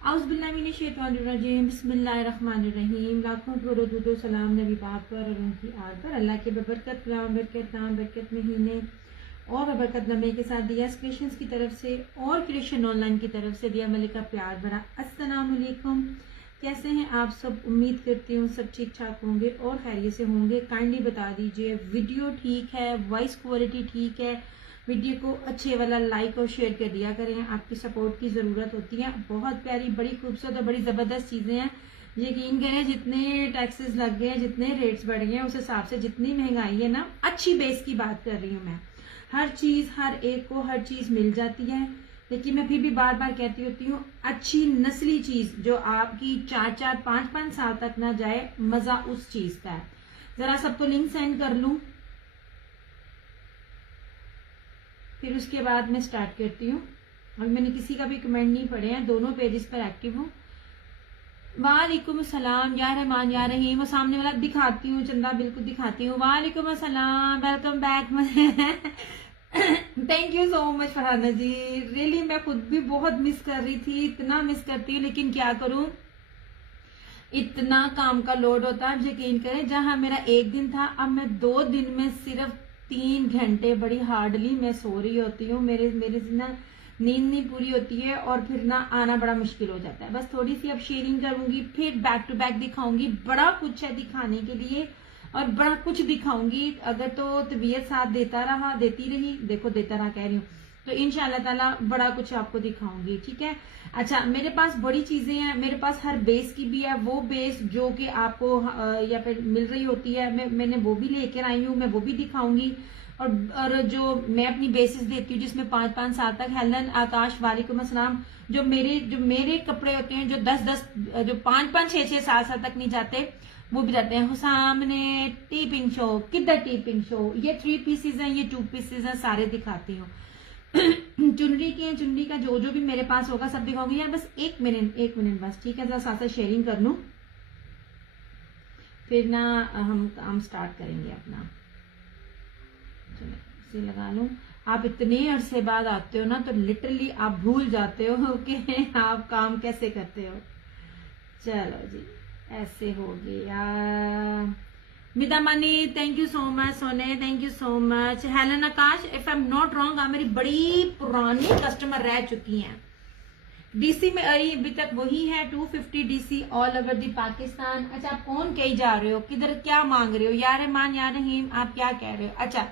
औज़ुबिल्लाहिमिनश्शैतानिर्रजीम बिस्मिल्लाहिर्रहमानिर्रहीम। लाखों करोड़ों दुरूद सलाम नबी पाक पर और उनकी आल पर। अल्लाह के बरकत कलाम बरकत नाम बरकत महीने और बरकत नबी के साथ दिया क्रिएशंस की तरफ से और क्रिएशन ऑनलाइन की तरफ से दिया मलिक का प्यार भरा अस्सलाम वालेकुम। कैसे हैं आप सब? उम्मीद करती हूँ सब ठीक ठाक होंगे और खैरियत से होंगे। काइंडली बता दीजिए वीडियो ठीक है, वॉइस क्वालिटी ठीक है। वीडियो को अच्छे वाला लाइक और शेयर कर दिया करें, आपकी सपोर्ट की ज़रूरत होती है। बहुत प्यारी, बड़ी खूबसूरत और बड़ी ज़बरदस्त चीज़ें हैं। यकीन करें जितने टैक्सेस लग गए हैं, जितने रेट्स बढ़ गए हैं, उस हिसाब से जितनी महंगाई है ना, अच्छी बेस की बात कर रही हूँ मैं। हर चीज़ हर एक को हर चीज़ मिल जाती है, लेकिन मैं फिर भी बार बार कहती होती हूँ अच्छी नस्ली चीज़ जो आपकी 4-4 5-5 साल तक ना जाए, मज़ा उस चीज़ का है। ज़रा सबको लिंक सेंड कर लूँ, फिर उसके बाद मैं स्टार्ट करती हूँ। और मैंने किसी का भी कमेंट नहीं पढ़े हैं, दोनों पेजेस पर एक्टिव हूँ। वालेकुम अस्सलाम या रहमान या रहीम। वो सामने वाला दिखाती हूँ, चंदा बिल्कुल दिखाती हूँ। वालेकुम अस्सलाम, welcome back. Thank you so much Farhana ji. Really मैं खुद भी बहुत मिस कर रही थी, इतना मिस करती हूँ, लेकिन क्या करूँ, इतना काम का लोड होता है। यकीन करें जहां मेरा एक दिन था, अब मैं 2 दिन में सिर्फ 3 घंटे बड़ी हार्डली मैं सो रही होती हूँ। मेरे मेरे से ना नींद नहीं पूरी होती है और फिर ना आना बड़ा मुश्किल हो जाता है। बस थोड़ी सी अब शेयरिंग करूंगी, फिर बैक टू बैक दिखाऊंगी। बड़ा कुछ है दिखाने के लिए और बड़ा कुछ दिखाऊंगी। अगर तो तबीयत साथ देता रहा, देती रही, देखो देता रहा कह रही हूँ, तो इंशाल्लाह ताला बड़ा कुछ आपको दिखाऊंगी। ठीक है। अच्छा, मेरे पास बड़ी चीजें हैं, मेरे पास हर बेस की भी है। वो बेस जो कि आपको या फिर मिल रही होती है, मैंने वो भी लेकर आई हूँ, मैं वो भी दिखाऊंगी। और जो मैं अपनी बेसिस देती हूँ जिसमें 5-5 साल तक, हेलन आकाश वालेकुम अस्सलाम, जो मेरे कपड़े होते हैं जो 10-10 जो 5-5 6-6 साल तक नहीं जाते, वो भी जाते हैं। सामने टीपिंग शो, किधर टीपिंग शो, ये 3 पीसेज हैं, ये 2 पीसेज हैं, सारे दिखाती हूँ। चुनरी की, चुनरी का जो जो भी मेरे पास होगा सब दिखाऊंगी यार। बस एक मिनट बस, ठीक है। जरा साथ साथ शेयरिंग कर लूं, फिर ना हम काम स्टार्ट करेंगे अपना। चलो इसे लगा लूं। आप इतने अरसे बाद आते हो ना, तो लिटरली आप भूल जाते हो कि आप काम कैसे करते हो। चलो जी, ऐसे हो गया। Mida Mani, thank you so much. सोने, thank you so much. Helen Akash, if I am not wrong, आप मेरी बड़ी पुरानी कस्टमर रह चुकी हैं। डीसी में अभी तक वही है 250 DC all over the Pakistan. अच्छा, आप कौन कही जा रहे हो, किधर क्या मांग रहे हो? यार रहमान या रहीम, आप क्या कह रहे हो? अच्छा,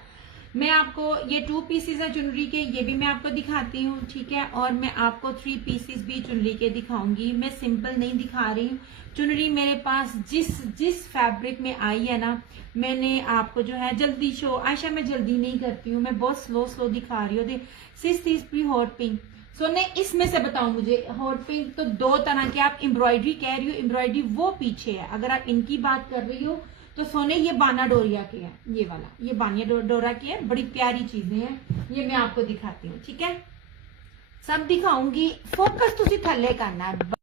मैं आपको ये 2 पीसेस है चुनरी के, ये भी मैं आपको दिखाती हूँ, ठीक है। और मैं आपको 3 पीसेस भी चुनरी के दिखाऊंगी। मैं सिंपल नहीं दिखा रही हूँ। चुनरी मेरे पास जिस फैब्रिक में आई है ना, मैंने आपको जो है जल्दी शो, आयशा मैं जल्दी नहीं करती हूँ, मैं बहुत स्लो दिखा रही हूँ। सिस हॉट पिंक। सोने, इसमें से बताओ मुझे, हॉट पिंक तो 2 तरह के, आप एम्ब्रॉयडरी कह रही हो, एम्ब्रॉयडरी वो पीछे है। अगर आप इनकी बात कर रही हो तो सोने ये बाना डोरिया के है, ये वाला, ये बानिया डोरा के है। बड़ी प्यारी चीजें हैं, ये मैं आपको दिखाती हूँ, ठीक है। सब दिखाऊंगी, फोकस तुसी थल्ले करना है।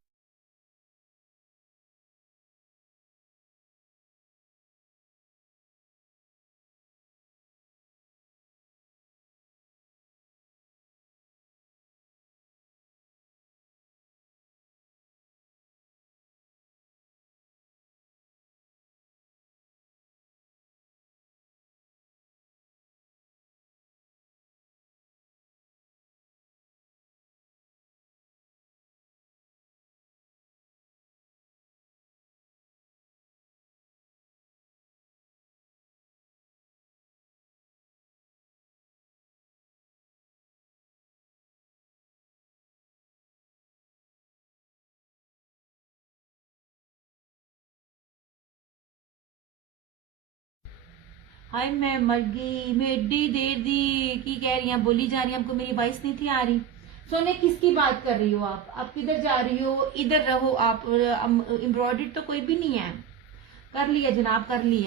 हाय, मैं मर गई, मैं एडी देर दी की कह रही हैं, बोली जा रही हैं, आपको मेरी वॉइस नहीं थी आ रही। सोने, किसकी बात कर रही हो आप किधर जा रही हो? इधर रहो आप। एम्ब्रॉयडरी तो कोई भी नहीं है। कर लिया जनाब, कर ली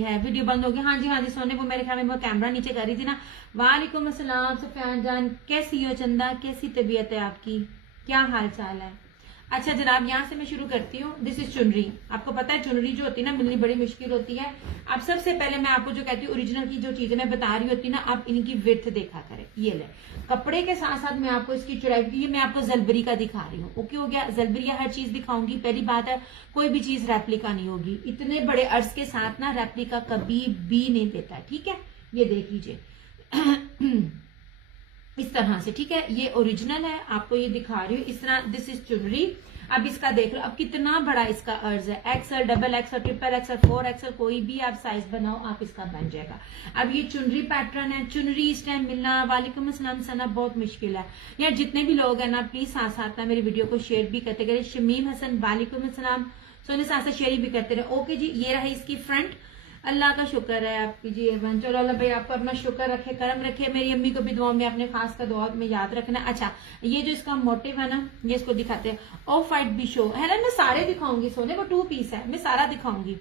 है। वीडियो बंद हो गई। हाँ जी सोने, वो मेरे ख्याल में वो कैमरा नीचे कर रही थी ना। वालेकुम अस्सलाम सुफियान जान, कैसी हो? चंदा, कैसी तबीयत है आपकी? क्या हाल चाल है? अच्छा जनाब, यहाँ से मैं शुरू करती हूँ। दिस इज चुनरी। आपको पता है चुनरी जो होती है ना मिलनी बड़ी मुश्किल होती है। अब सबसे पहले मैं आपको जो कहती हूँ ओरिजिनल की जो चीजें मैं बता रही होती है ना, आप इनकी विड्थ देखा करें। ये ले कपड़े के साथ साथ मैं आपको इसकी चौड़ाई की, मैं आपको जलबरी का दिखा रही हूँ। ओके हो गया, जलबरी हर चीज दिखाऊंगी। पहली बात है कोई भी चीज रेप्लिका नहीं होगी। इतने बड़े अर्ज के साथ ना रेप्लिका कभी भी नहीं देता है, ठीक है। ये देख लीजिए इस तरह से, ठीक है। ये ओरिजिनल है, आपको ये दिखा रही हूँ इस तरह। दिस इज चुनरी। अब इसका देख लो अब कितना बड़ा इसका अर्ज है। XL, double XL, triple XL, 4XL, कोई भी आप साइज बनाओ आप इसका बन जाएगा। अब ये चुनरी पैटर्न है। चुनरी इस टाइम मिलना वालेकुम अस्सलाम सना बहुत मुश्किल है यार। जितने भी लोग हैं ना प्लीज साथ साथ ना मेरी वीडियो को शेयर भी करते करें। शमीम हसन वालेकुम अस्सलाम, सोने साथ साथ शेयर भी करते रहे। ओके जी, ये रहा इसकी फ्रंट। अल्लाह का शुक्र है आपकी जी एवन। चलो अल्लाह भाई आपको अपना शुक्र रखे, करम रखे। मेरी अम्मी को भी दुआ में अपने खास का दुआ में याद रखना। अच्छा ये जो इसका मोटिव है ना, ये इसको दिखाते हैं। ऑफ वाइट भी शो है ना, मैं सारे दिखाऊंगी सोने, वो 2 पीस है, मैं सारा दिखाऊंगी।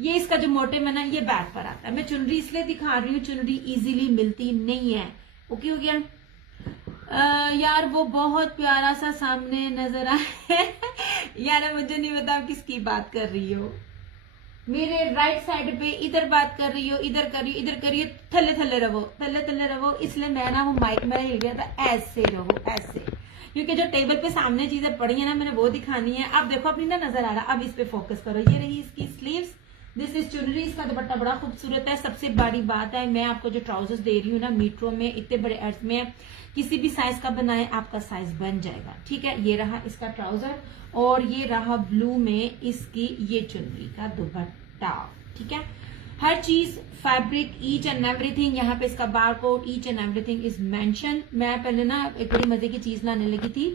ये इसका जो मोटिव है ना ये बैक पर आता है। मैं चुनरी इसलिए दिखा रही हूँ, चुनरी इजीली मिलती नहीं है। ओके हो गया। यार वो बहुत प्यारा सा सामने नजर आए यार मुझे नहीं पता आप किसकी बात कर रही हो। मेरे राइट साइड पे इधर बात कर रही हो, इधर कर रही हो, इधर करिए, थल्ले थल्ले रहो, थल्ले थल्ले रहो। इसलिए मैं ना वो माइक मेरा हिल गया था। ऐसे रहो ऐसे, क्योंकि जो टेबल पे सामने चीजें पड़ी है ना मैंने वो दिखानी है। अब देखो अपनी ना नजर आ रहा, अब इस पे फोकस करो। ये रही इसकी स्लीव्स। दिस इज चुनरी। इसका दुपट्टा बड़ा खूबसूरत है। सबसे बड़ी बात है मैं आपको जो ट्राउजर्स दे रही हूँ ना मीटरों में, इतने बड़े अर्ज में, किसी भी साइज का बनाए आपका साइज बन जाएगा, ठीक है। ये रहा इसका ट्राउजर और ये रहा ब्लू में इसकी ये चुनरी का दुपट्टा, ठीक है। हर चीज फैब्रिक ईच एंड एवरीथिंग, यहाँ पे इसका bar code each and everything is mention. मैं पहले ना एक बड़ी मजे की चीज लाने लगी थी,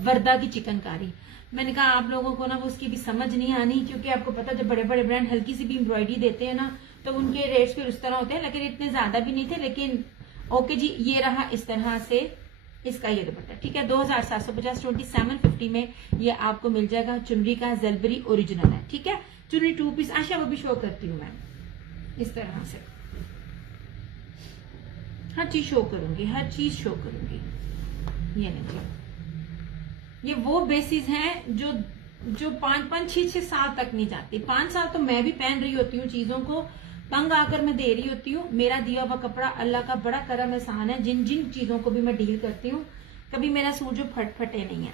वर्दा की चिकनकारी। मैंने कहा आप लोगों को ना वो उसकी भी समझ नहीं आनी, क्योंकि आपको पता जब बड़े बड़े ब्रांड हल्की सी भी एम्ब्रॉयडरी देते हैं ना तो उनके रेट्स फिर उस तरह होते हैं, लेकिन इतने ज्यादा भी नहीं थे। लेकिन ओके जी, ये रहा इस तरह से इसका ये दुपट्टा, ठीक है। 2750 2750 में ये आपको मिल जाएगा। चुनरी का जलबरी ओरिजिनल है, ठीक है। चुनरी 2 पीस। आशा वो भी शो करती हूँ मैं इस तरह से, हर चीज शो करूंगी, हर चीज शो करूंगी। ये नहीं, ये वो बेसिस हैं जो 5-5, 6-6 साल तक नहीं जाती। 5 साल तो मैं भी पहन रही होती हूँ चीजों को, तंग आकर मैं दे रही होती हूँ। मेरा दिया हुआ कपड़ा अल्लाह का बड़ा करम एहसान है। जिन जिन चीजों को भी मैं डील करती हूँ कभी मेरा सूट जो फटे नहीं है।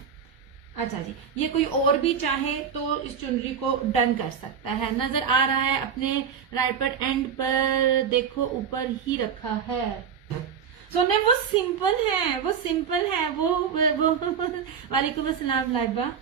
अच्छा जी, ये कोई और भी चाहे तो इस चुनरी को डन कर सकता है। नजर आ रहा है अपने राइट पर एंड पर, देखो ऊपर ही रखा है। सोने वो सिंपल है, वो सिंपल है, वो वालेकुम अस्सलाम लाइबा।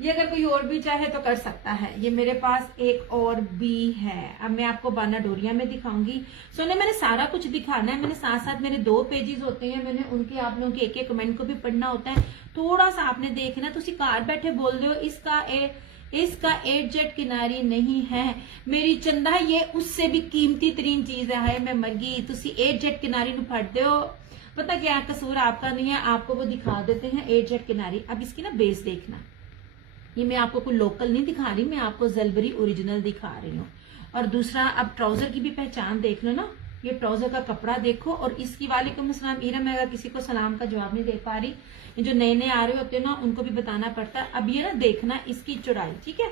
ये अगर कोई और भी चाहे तो कर सकता है। ये मेरे पास एक और भी है, अब मैं आपको बाना डोरिया में दिखाऊंगी। सोने मैंने सारा कुछ दिखाना है, मैंने साथ साथ मेरे 2 पेजेस होते हैं, मैंने उनके आप लोगों के एक कमेंट को भी पढ़ना होता है। थोड़ा सा आपने देखना, तुसी कार बैठे बोल रहे हो इसका 8 जेट किनारी नहीं है मेरी चंदा, ये उससे भी कीमती तरीन चीज है। मैं मर गई, तुसी 8 जेट किनारी नु फटते हो। पता क्या कसूर आपका नहीं है, आपको वो दिखा देते हैं 8 जेट किनारी। अब इसकी ना बेस देखना, ये मैं आपको कोई लोकल नहीं दिखा रही, मैं आपको जलबरी ओरिजिनल दिखा रही हूँ। और दूसरा अब ट्राउजर की भी पहचान देख लो ना, ये ट्राउजर का कपड़ा देखो। और इसकी वालेकुम अस्सलाम इरा, मैं अगर किसी को सलाम का जवाब नहीं दे पा रही, जो नए नए आ रहे होते हैं ना उनको भी बताना पड़ता है। अब ये ना देखना इसकी चौड़ाई, ठीक है।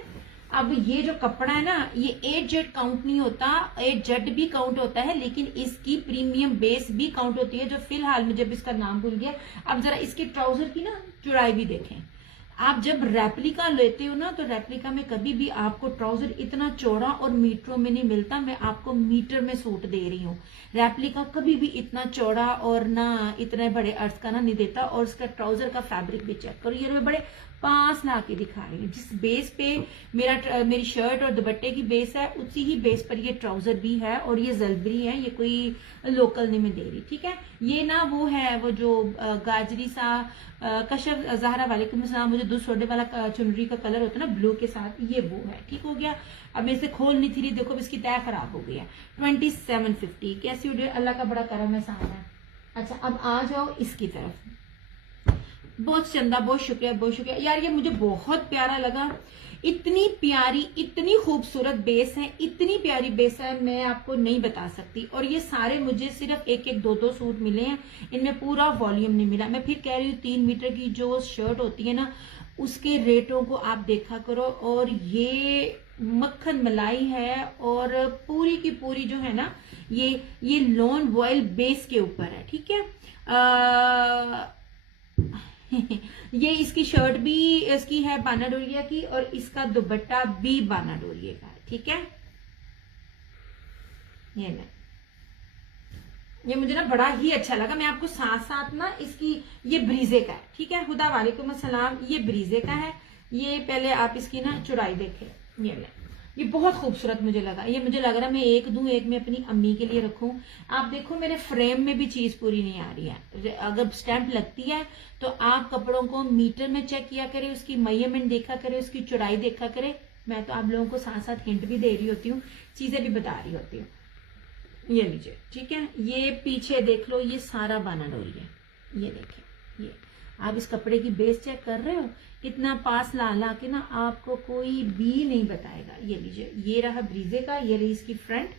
अब ये जो कपड़ा है ना ये 8 जेड काउंट नहीं होता, 8 जेड भी काउंट होता है, लेकिन इसकी प्रीमियम बेस भी काउंट होती है, जो फिलहाल मुझे इसका नाम भूल गया। अब जरा इसके ट्राउजर की ना चौड़ाई भी देखें। आप जब रेप्लिका लेते हो ना तो रेप्लिका में कभी भी आपको ट्राउजर इतना चौड़ा और मीटरों में नहीं मिलता। मैं आपको मीटर में सूट दे रही हूँ। रेप्लिका कभी भी इतना चौड़ा और ना इतने बड़े अर्थ का ना नहीं देता। और इसका ट्राउजर का फैब्रिक भी चेक करो, ये मैं बड़े पास ला के दिखा रही हूँ। जिस बेस पे मेरी शर्ट और दुपट्टे की बेस है उसी ही बेस पर ये ट्राउजर भी है। और ये जलबरी है, ये कोई लोकल नहीं मैं दे रही, ठीक है। ये ना वो है वो जो गाजरी सा कशफ जहरा वालेकुम अस्सलाम, मुझे दूध सोडे वाला चुनरी का कलर होता है ना ब्लू के साथ, ये वो है, ठीक हो गया। अब मैं इसे खोल नहीं थी, देखो इसकी तय खराब हो गई है। 2750 कैसी हो, अल्लाह का बड़ा करम है सामने। अच्छा अब आ जाओ इसकी तरफ। बहुत चंदा, बहुत शुक्रिया यार, ये मुझे बहुत प्यारा लगा। इतनी प्यारी इतनी खूबसूरत बेस है, इतनी प्यारी बेस है, मैं आपको नहीं बता सकती। और ये सारे मुझे सिर्फ 1-1, 2-2 सूट मिले हैं, इनमें पूरा वॉल्यूम नहीं मिला। मैं फिर कह रही हूँ 3 मीटर की जो शर्ट होती है ना उसके रेटों को आप देखा करो। और ये मक्खन मलाई है और पूरी की पूरी जो है ना ये लॉन वॉयल बेस के ऊपर है, ठीक है। ये इसकी शर्ट भी इसकी है बाना डोरिया की और इसका दुपट्टा भी बाना डोरिया का है, ठीक है। ये मुझे ना बड़ा ही अच्छा लगा। मैं आपको साथ साथ ना इसकी ये ब्रीजे का है, ठीक है। हुदा वालेकुम अस्सलाम, ये ब्रीजे का है। ये पहले आप इसकी ना चुड़ाई देखें, ये बहुत खूबसूरत मुझे लगा। ये मुझे लग रहा है मैं एक दूं, एक मैं अपनी अम्मी के लिए रखूं। आप देखो मेरे फ्रेम में भी चीज पूरी नहीं आ रही है। अगर स्टैंप लगती है तो आप कपड़ों को मीटर में चेक किया करें, उसकी मेजरमेंट देखा करें, उसकी चौड़ाई देखा करें। मैं तो आप लोगों को साथ साथ हिंट भी दे रही होती हूँ, चीजें भी बता रही होती हूँ। ये लीजिए, ठीक है। ये पीछे देख लो, ये सारा बाना डोरी है। ये देखिए, ये आप इस कपड़े की बेस चेक कर रहे हो, इतना पास ला ला के ना आपको कोई भी नहीं बताएगा। ये लीजिए, ये रहा ब्रीजे का, ये रही इसकी फ्रंट।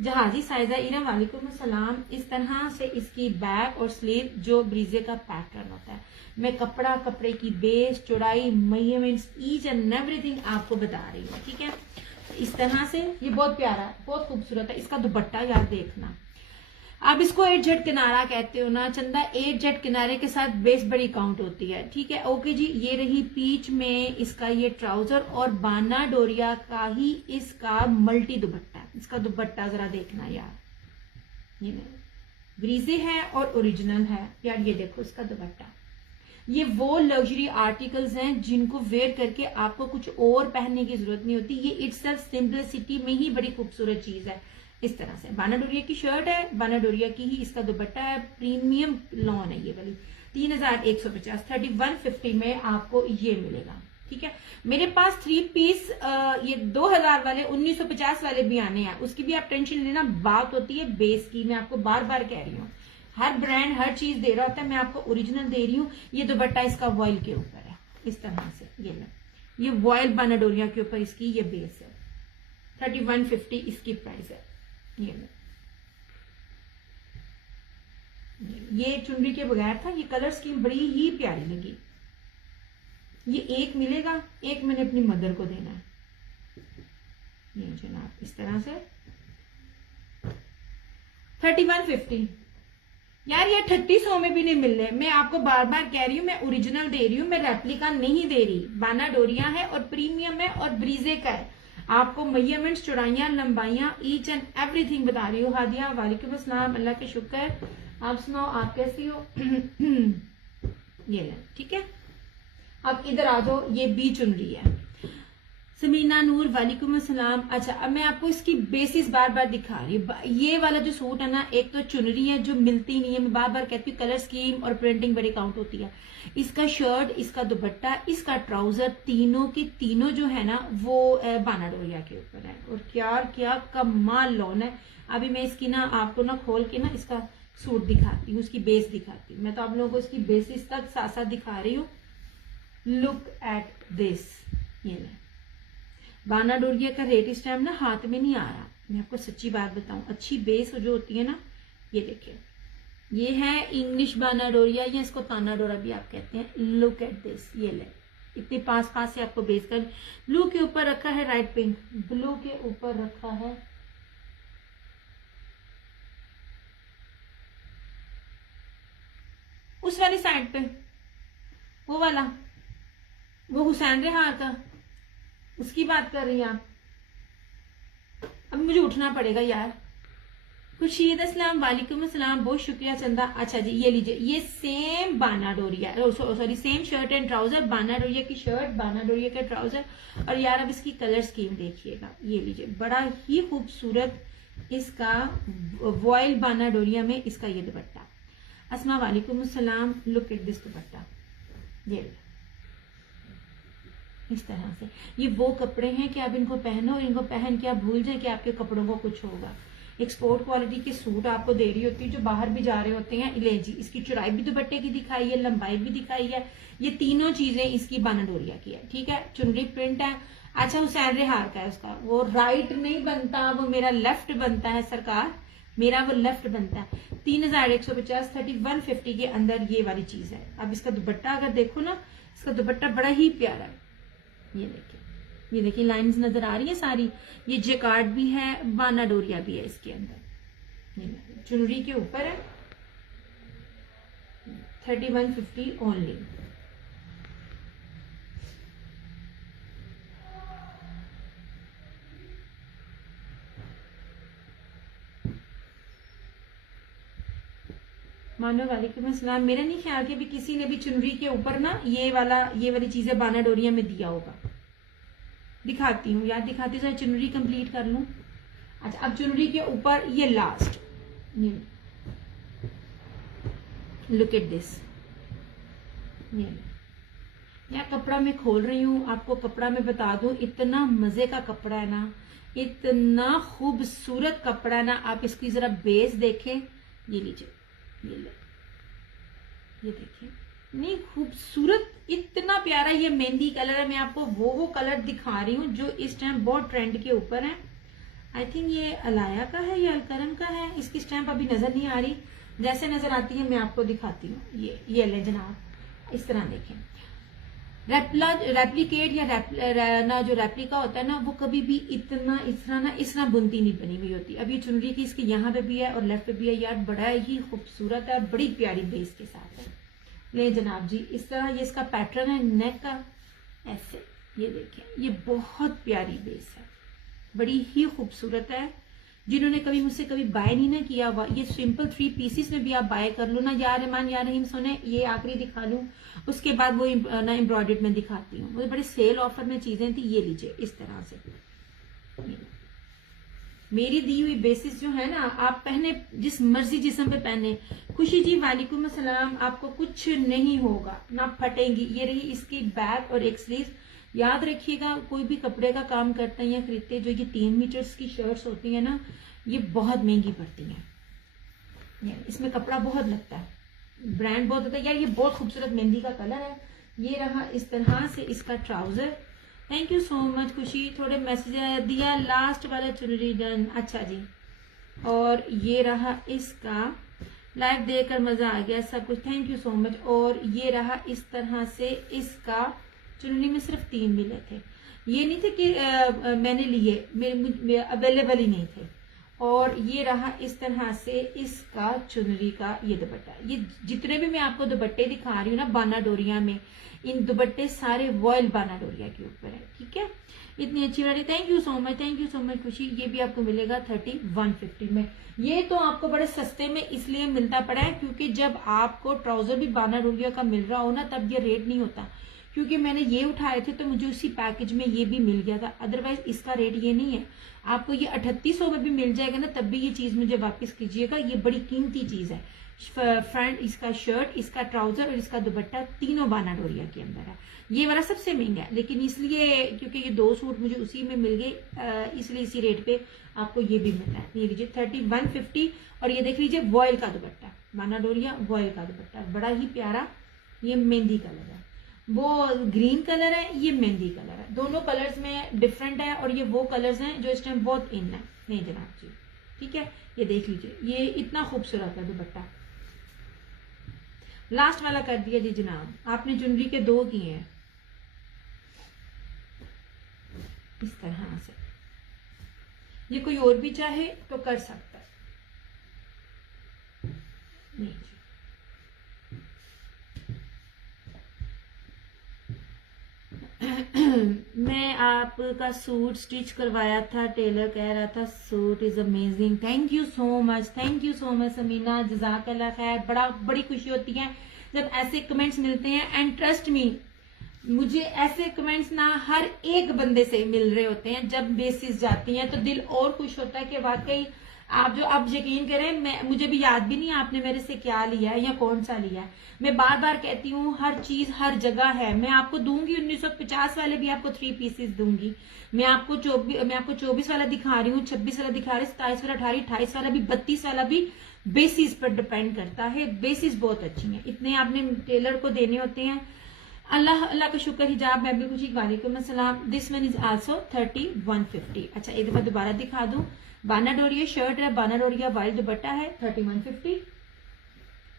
जहाजी साइजा इरा वालेकुम सलाम। इस तरह से इसकी बैक और स्लीव जो ब्रीजे का पैटर्न होता है। मैं कपड़ा, कपड़े की बेस, चौड़ाई, मेजरमेंट्स, ईच एंड एवरीथिंग आपको बता रही हूँ, ठीक है। इस तरह से ये बहुत प्यारा है, बहुत खूबसूरत है। इसका दुपट्टा यार देखना, आप इसको 8 जेट किनारा कहते हो ना चंदा, 8 जेट किनारे के साथ बेस बड़ी काउंट होती है, ठीक है। ओके जी, ये रही पीच में इसका ये ट्राउजर और बाना डोरिया का ही इसका मल्टी दुपट्टा। इसका दुपट्टा जरा देखना यार, ये ब्रीजे है और ओरिजिनल है यार। ये देखो इसका दुपट्टा। ये वो लग्जरी आर्टिकल्स हैं जिनको वेयर करके आपको कुछ और पहनने की जरूरत नहीं होती। ये इटसेल्फ सिंपलिसिटी में ही बड़ी खूबसूरत चीज है। इस तरह से बाना डोरिया की शर्ट है, बाना डोरिया की ही इसका दुपट्टा है। प्रीमियम लॉन है ये वाली, 3150, 3150 में आपको ये मिलेगा, ठीक है। मेरे पास 3 पीस ये 2000 वाले, 1950 वाले भी आने हैं, उसकी भी आप टेंशन लेना। बात होती है बेस की, मैं आपको बार बार कह रही हूँ, हर ब्रांड हर चीज दे रहा होता है, मैं आपको ओरिजिनल दे रही हूँ। ये दुपट्टा इसका वॉयल के ऊपर है, इस तरह से। ये वॉयल बाना डोरिया के ऊपर इसकी ये बेस है। 3150 इसकी प्राइस है। ये चुनरी के बगैर था। ये कलर स्कीम बड़ी ही प्यारी लगी। ये एक मिलेगा, एक मैंने अपनी मदर को देना है। ये जनाब इस तरह से 3150 यार, ये 3800 में भी नहीं मिल रहे। मैं आपको बार बार कह रही हूँ, मैं ओरिजिनल दे रही हूँ, मैं रेप्लिका नहीं दे रही। बाना डोरिया है और प्रीमियम है और ब्रीजे का है। आपको मेजरमेंट्स, चौड़ाइयां, लंबाइयां, ईच एंड एवरीथिंग बता रही हूँ। हादिया वालेकुम अस्सलाम, अल्लाह के शुक्र है। आप सुनाओ, आप कैसी हो? ये ले, ठीक है। अब इधर आ जाओ, ये बी चुनरी है। समीना नूर वालेकुम अस्सलाम। अच्छा, अब मैं आपको इसकी बेसिस बार बार दिखा रही हूँ। ये वाला जो सूट है ना, एक तो चुनरी है जो मिलती नहीं है, मैं बार बार कहती हूँ, कलर स्कीम और प्रिंटिंग बड़ी काउंट होती है। इसका शर्ट, इसका दुपट्टा, इसका ट्राउजर, तीनों के तीनों जो है ना वो बाना डोरिया के ऊपर है। और क्या कमाल लॉन है। अभी मैं इसकी ना आपको ना खोल के ना इसका सूट दिखाती हूँ, उसकी बेस दिखाती हूँ। मैं तो आप लोगों को इसकी बेसिस तक साथ साथ दिखा रही हूँ। Look at this. ये बाना डोरिया का रेट इस टाइम ना हाथ में नहीं आ रहा। मैं आपको सच्ची बात बताऊं, अच्छी बेस जो होती है ना, ये देखिए, ये है इंग्लिश बाना डोरिया या इसको ताना डोरा भी आप कहते हैं। Look at this. ये ले, इतने पास पास से आपको बेस कर। ब्लू के ऊपर रखा है राइट पिंक, ब्लू के ऊपर रखा है उस वाली साइड पे, वो वाला, वो हुसैन रेहार का, उसकी बात कर रही हैं आप। अब मुझे उठना पड़ेगा यार। खुर्शीद अस्सलाम वालेकुम अस्सलाम, बहुत शुक्रिया चंदा। अच्छा जी, ये लीजिए, ये सेम बाना डोरिया, sorry same shirt and trouser, बाना डोरिया की शर्ट, बाना डोरिया का ट्राउजर। और यार अब इसकी कलर स्कीम देखिएगा। ये लीजिए, बड़ा ही खूबसूरत इसका वॉयल बाना डोरिया में इसका ये दुपट्टा। अस्मा वालेकुम अस्सलाम, लुक एट दिस दुपट्टा। ये इस तरह से। ये वो कपड़े हैं कि आप इनको पहनो और इनको पहन के आप भूल जाए कि आपके कपड़ों को कुछ होगा। एक्सपोर्ट क्वालिटी के सूट आपको दे रही होती है जो बाहर भी जा रहे होते हैं। ले जी, इसकी चौड़ाई भी दुपट्टे की दिखाई है, लंबाई भी दिखाई है। ये तीनों चीजें इसकी बाना डोरिया की है, ठीक है। चुनरी प्रिंट है। अच्छा, हुसैन रेहार का है उसका, वो राइट नहीं बनता, वो मेरा लेफ्ट बनता है सरकार। मेरा वो लेफ्ट बनता है 3150 3150 के अंदर ये वाली चीज है। अब इसका दुपट्टा अगर देखो ना, इसका दुपट्टा बड़ा ही प्यारा है। ये देखिए लाइंस नजर आ रही है सारी। ये जेकार्ड भी है, बाना डोरिया भी है इसके अंदर। ये चुनरी के ऊपर है 3150 ओनली। मानो वालेकुम अस्सलाम। मेरा नहीं ख्याल कि भी किसी ने भी चुनरी के ऊपर ना ये वाली चीजें बाना डोरिया में दिया होगा। दिखाती हूँ यार, दिखाती हूँ, चुनरी कंप्लीट कर लूं। अच्छा अब चुनरी के ऊपर ये लास्ट, लुक एट दिस। यार कपड़ा मैं खोल रही हूँ आपको, कपड़ा मैं बता दूं इतना मजे का कपड़ा है ना, इतना खूबसूरत कपड़ा है ना। आप इसकी जरा बेस देखें, ये लीजिए, ये देखिए, नहीं खूबसूरत, इतना प्यारा। ये मेहंदी कलर है। मैं आपको वो कलर दिखा रही हूँ जो इस टाइम बहुत ट्रेंड के ऊपर है। आई थिंक ये अलाया का है या अलकरम का है, इसकी स्टैंप अभी नजर नहीं आ रही। जैसे नजर आती है मैं आपको दिखाती हूँ। ये ले जनाब, इस तरह देखें। रेप्लिकेट या ना जो रेप्लिका होता है ना, वो कभी भी इस तरह बुनती नहीं बनी हुई होती। अब ये चुनरी की इसके यहाँ पे भी है और लेफ्ट पे भी है यार, बड़ा ही खूबसूरत है, बड़ी प्यारी बेस के साथ है। ले जनाब जी, इस तरह ये इसका पैटर्न है नेक का, ऐसे ये देखें, ये बहुत प्यारी बेस है, बड़ी ही खूबसूरत है। जिन्होंने कभी मुझसे कभी बाय नहीं ना किया हुआ, ये सिंपल 3 पीसेस में भी आप बाय कर लो ना। या रहमान या रहीम सुने, ये आखिरी दिखा लूं, उसके बाद वो ना एम्ब्रॉयडर्ड में दिखाती हूँ। मुझे बड़े सेल ऑफर में चीजें थी। ये लीजिए इस तरह से, मेरी दी हुई बेसिस जो है ना, आप पहने जिस मर्जी जिस्म पे पहने। खुशी जी वालेकुम अस्सलाम। आपको कुछ नहीं होगा, ना फटेंगी। ये रही इसकी बैक और एक स्लीव। याद रखिएगा, कोई भी कपड़े का काम करते हैं या खरीदते हैं, जो ये 3 मीटर्स की शर्ट्स होती है ना, ये बहुत महंगी पड़ती हैं। इसमें कपड़ा बहुत लगता है, ब्रांड बहुत होता है यार। ये बहुत खूबसूरत मेहंदी का कलर है। ये रहा इस तरह से इसका trouser. Thank you so much खुशी, थोड़े मैसेज दिया। लास्ट वाला चुनरी डन, अच्छा जी। और ये रहा इसका, लाइव देखकर मजा आ गया सब कुछ, थैंक यू सो मच। और ये रहा इस तरह से इसका, चुनरी में सिर्फ 3 मिले थे। ये नहीं थे कि मैंने लिए, मेरे अवेलेबल ही नहीं थे। और ये रहा इस तरह से इसका चुनरी का ये दुपट्टा। ये जितने भी मैं आपको दुपट्टे दिखा रही हूँ ना बाना डोरिया में, इन दुपट्टे सारे वॉयल बाना डोरिया के ऊपर है। ठीक है, इतनी अच्छी variety. Thank you so much, thank you so much खुशी। ये भी आपको मिलेगा 3150 में। ये तो आपको बड़े सस्ते में इसलिए मिलता पड़ा है क्योंकि जब आपको ट्राउजर भी बाना डोरिया का मिल रहा हो ना, तब ये रेट नहीं होता। क्योंकि मैंने ये उठाए थे तो मुझे उसी पैकेज में ये भी मिल गया था, अदरवाइज इसका रेट ये नहीं है। आपको ये 3800 में भी मिल जाएगा ना, तब भी ये चीज मुझे वापस कीजिएगा। ये बड़ी कीमती चीज है। फ्रंट इसका शर्ट, इसका ट्राउजर और इसका दुपट्टा तीनों बाना डोरिया के अंदर है। ये वाला सबसे महंगा है, लेकिन इसलिए क्योंकि ये 2 सूट मुझे उसी में मिल गए, इसलिए इसी रेट पे आपको ये भी मिल रहा है। ये लीजिए 3150। और ये देख लीजिए वॉयल का दुपट्टा, बाना डोरिया वॉयल का दुपट्टा, बड़ा ही प्यारा। ये मेहंदी कलर है, वो ग्रीन कलर है, ये मेहंदी कलर है। दोनों कलर्स में डिफरेंट है और ये वो कलर्स हैं जो इस टाइम बहुत इन है। नहीं जनाब जी, ठीक है, ये देख लीजिए, ये इतना खूबसूरत है दुपट्टा। लास्ट वाला कर दिया जी जनाब, आपने चुनरी के 2 किए हैं इस तरह से। ये कोई और भी चाहे तो कर सकता है। नहीं जी, मैं आपका सूट स्टिच करवाया था, टेलर कह रहा था suit is amazing. Thank you so much, thank you so much Samina, जज़ाकल्लाह खैर। बड़ी खुशी होती है जब ऐसे कमेंट्स मिलते हैं। एंड ट्रस्ट मी, मुझे ऐसे कमेंट्स ना हर एक बंदे से मिल रहे होते हैं। जब बेसिस जाती हैं तो दिल और खुश होता है कि वाकई आप यकीन करें, मुझे भी याद भी नहीं आपने मेरे से क्या लिया है या कौन सा लिया है। मैं बार बार कहती हूँ, हर चीज हर जगह है। मैं आपको दूंगी 1950 वाले भी आपको 3 पीसेस दूंगी। मैं आपको 24 वाला दिखा रही हूँ, 26 वाला दिखा रही हूँ, 27 वाला 28 वाला भी, 32 वाला भी। बेसिस पर डिपेंड करता है, बेसिस बहुत अच्छी है। इतने आपने टेलर को देने होते हैं। अल्लाह का शुक्र। हिजाब मैं भी खुशी, वालेकुम अस्सलाम। This one is also 3150। अच्छा एक बार दोबारा दिखा दूं, बानाडोरिया शर्ट है, बानाडोरिया वाइल्ड दुपट्टा है 3150।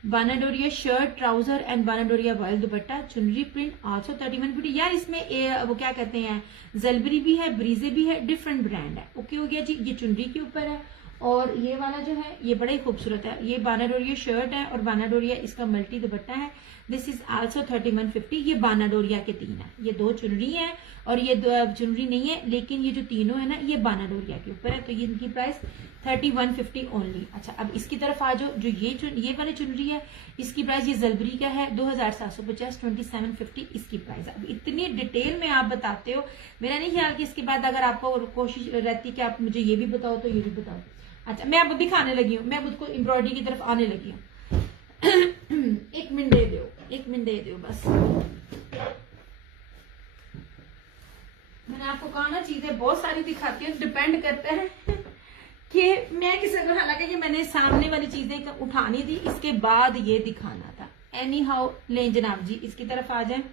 बानाडोरिया शर्ट ट्राउजर एंड बानाडोरिया वाइल्ड दुपट्टा चुनरी प्रिंट आल्सो 3150। यार इसमें वो क्या कहते हैं, जलबरी भी है, ब्रीजे भी है, डिफरेंट ब्रांड है। ओके हो गया जी। ये चुनरी के ऊपर है और ये वाला जो है ये बड़ा ही खूबसूरत है। ये बानाडोरिया शर्ट है और बानाडोरिया इसका मल्टी दुपट्टा है। This is also 3150। ये बानाडोरिया के 3 है, ये 2 चुनरी है और ये चुनरी नहीं है, लेकिन ये जो तीनों है ना ये बानाडोरिया के ऊपर है, तो ये इनकी प्राइस 3150 ओनली। अच्छा अब इसकी तरफ आ जाओ, जो ये वाली चुनरी है इसकी प्राइस, ये जलबरी का है 2750, 2750 इसकी प्राइस। अब इतनी डिटेल में आप बताते हो, मेरा नहीं ख्याल कि इसके बाद अगर आपको कोशिश रहती कि आप मुझे ये भी बताओ तो ये भी बताओ। अच्छा मैं अब दिखाने लगी हूँ, मैं अब उसको एम्ब्रॉयडरी की तरफ आने लगी हूँ। एक मिनट दे दो, एक मिनट दे दो बस। मैंने आपको कहा ना चीजें बहुत सारी दिखाती हूँ, डिपेंड करता है कि मैं किसी को, हालांकि कि मैंने सामने वाली चीजें उठानी थी, इसके बाद ये दिखाना था। एनी हाउ ले जनाब जी इसकी तरफ आ जाए।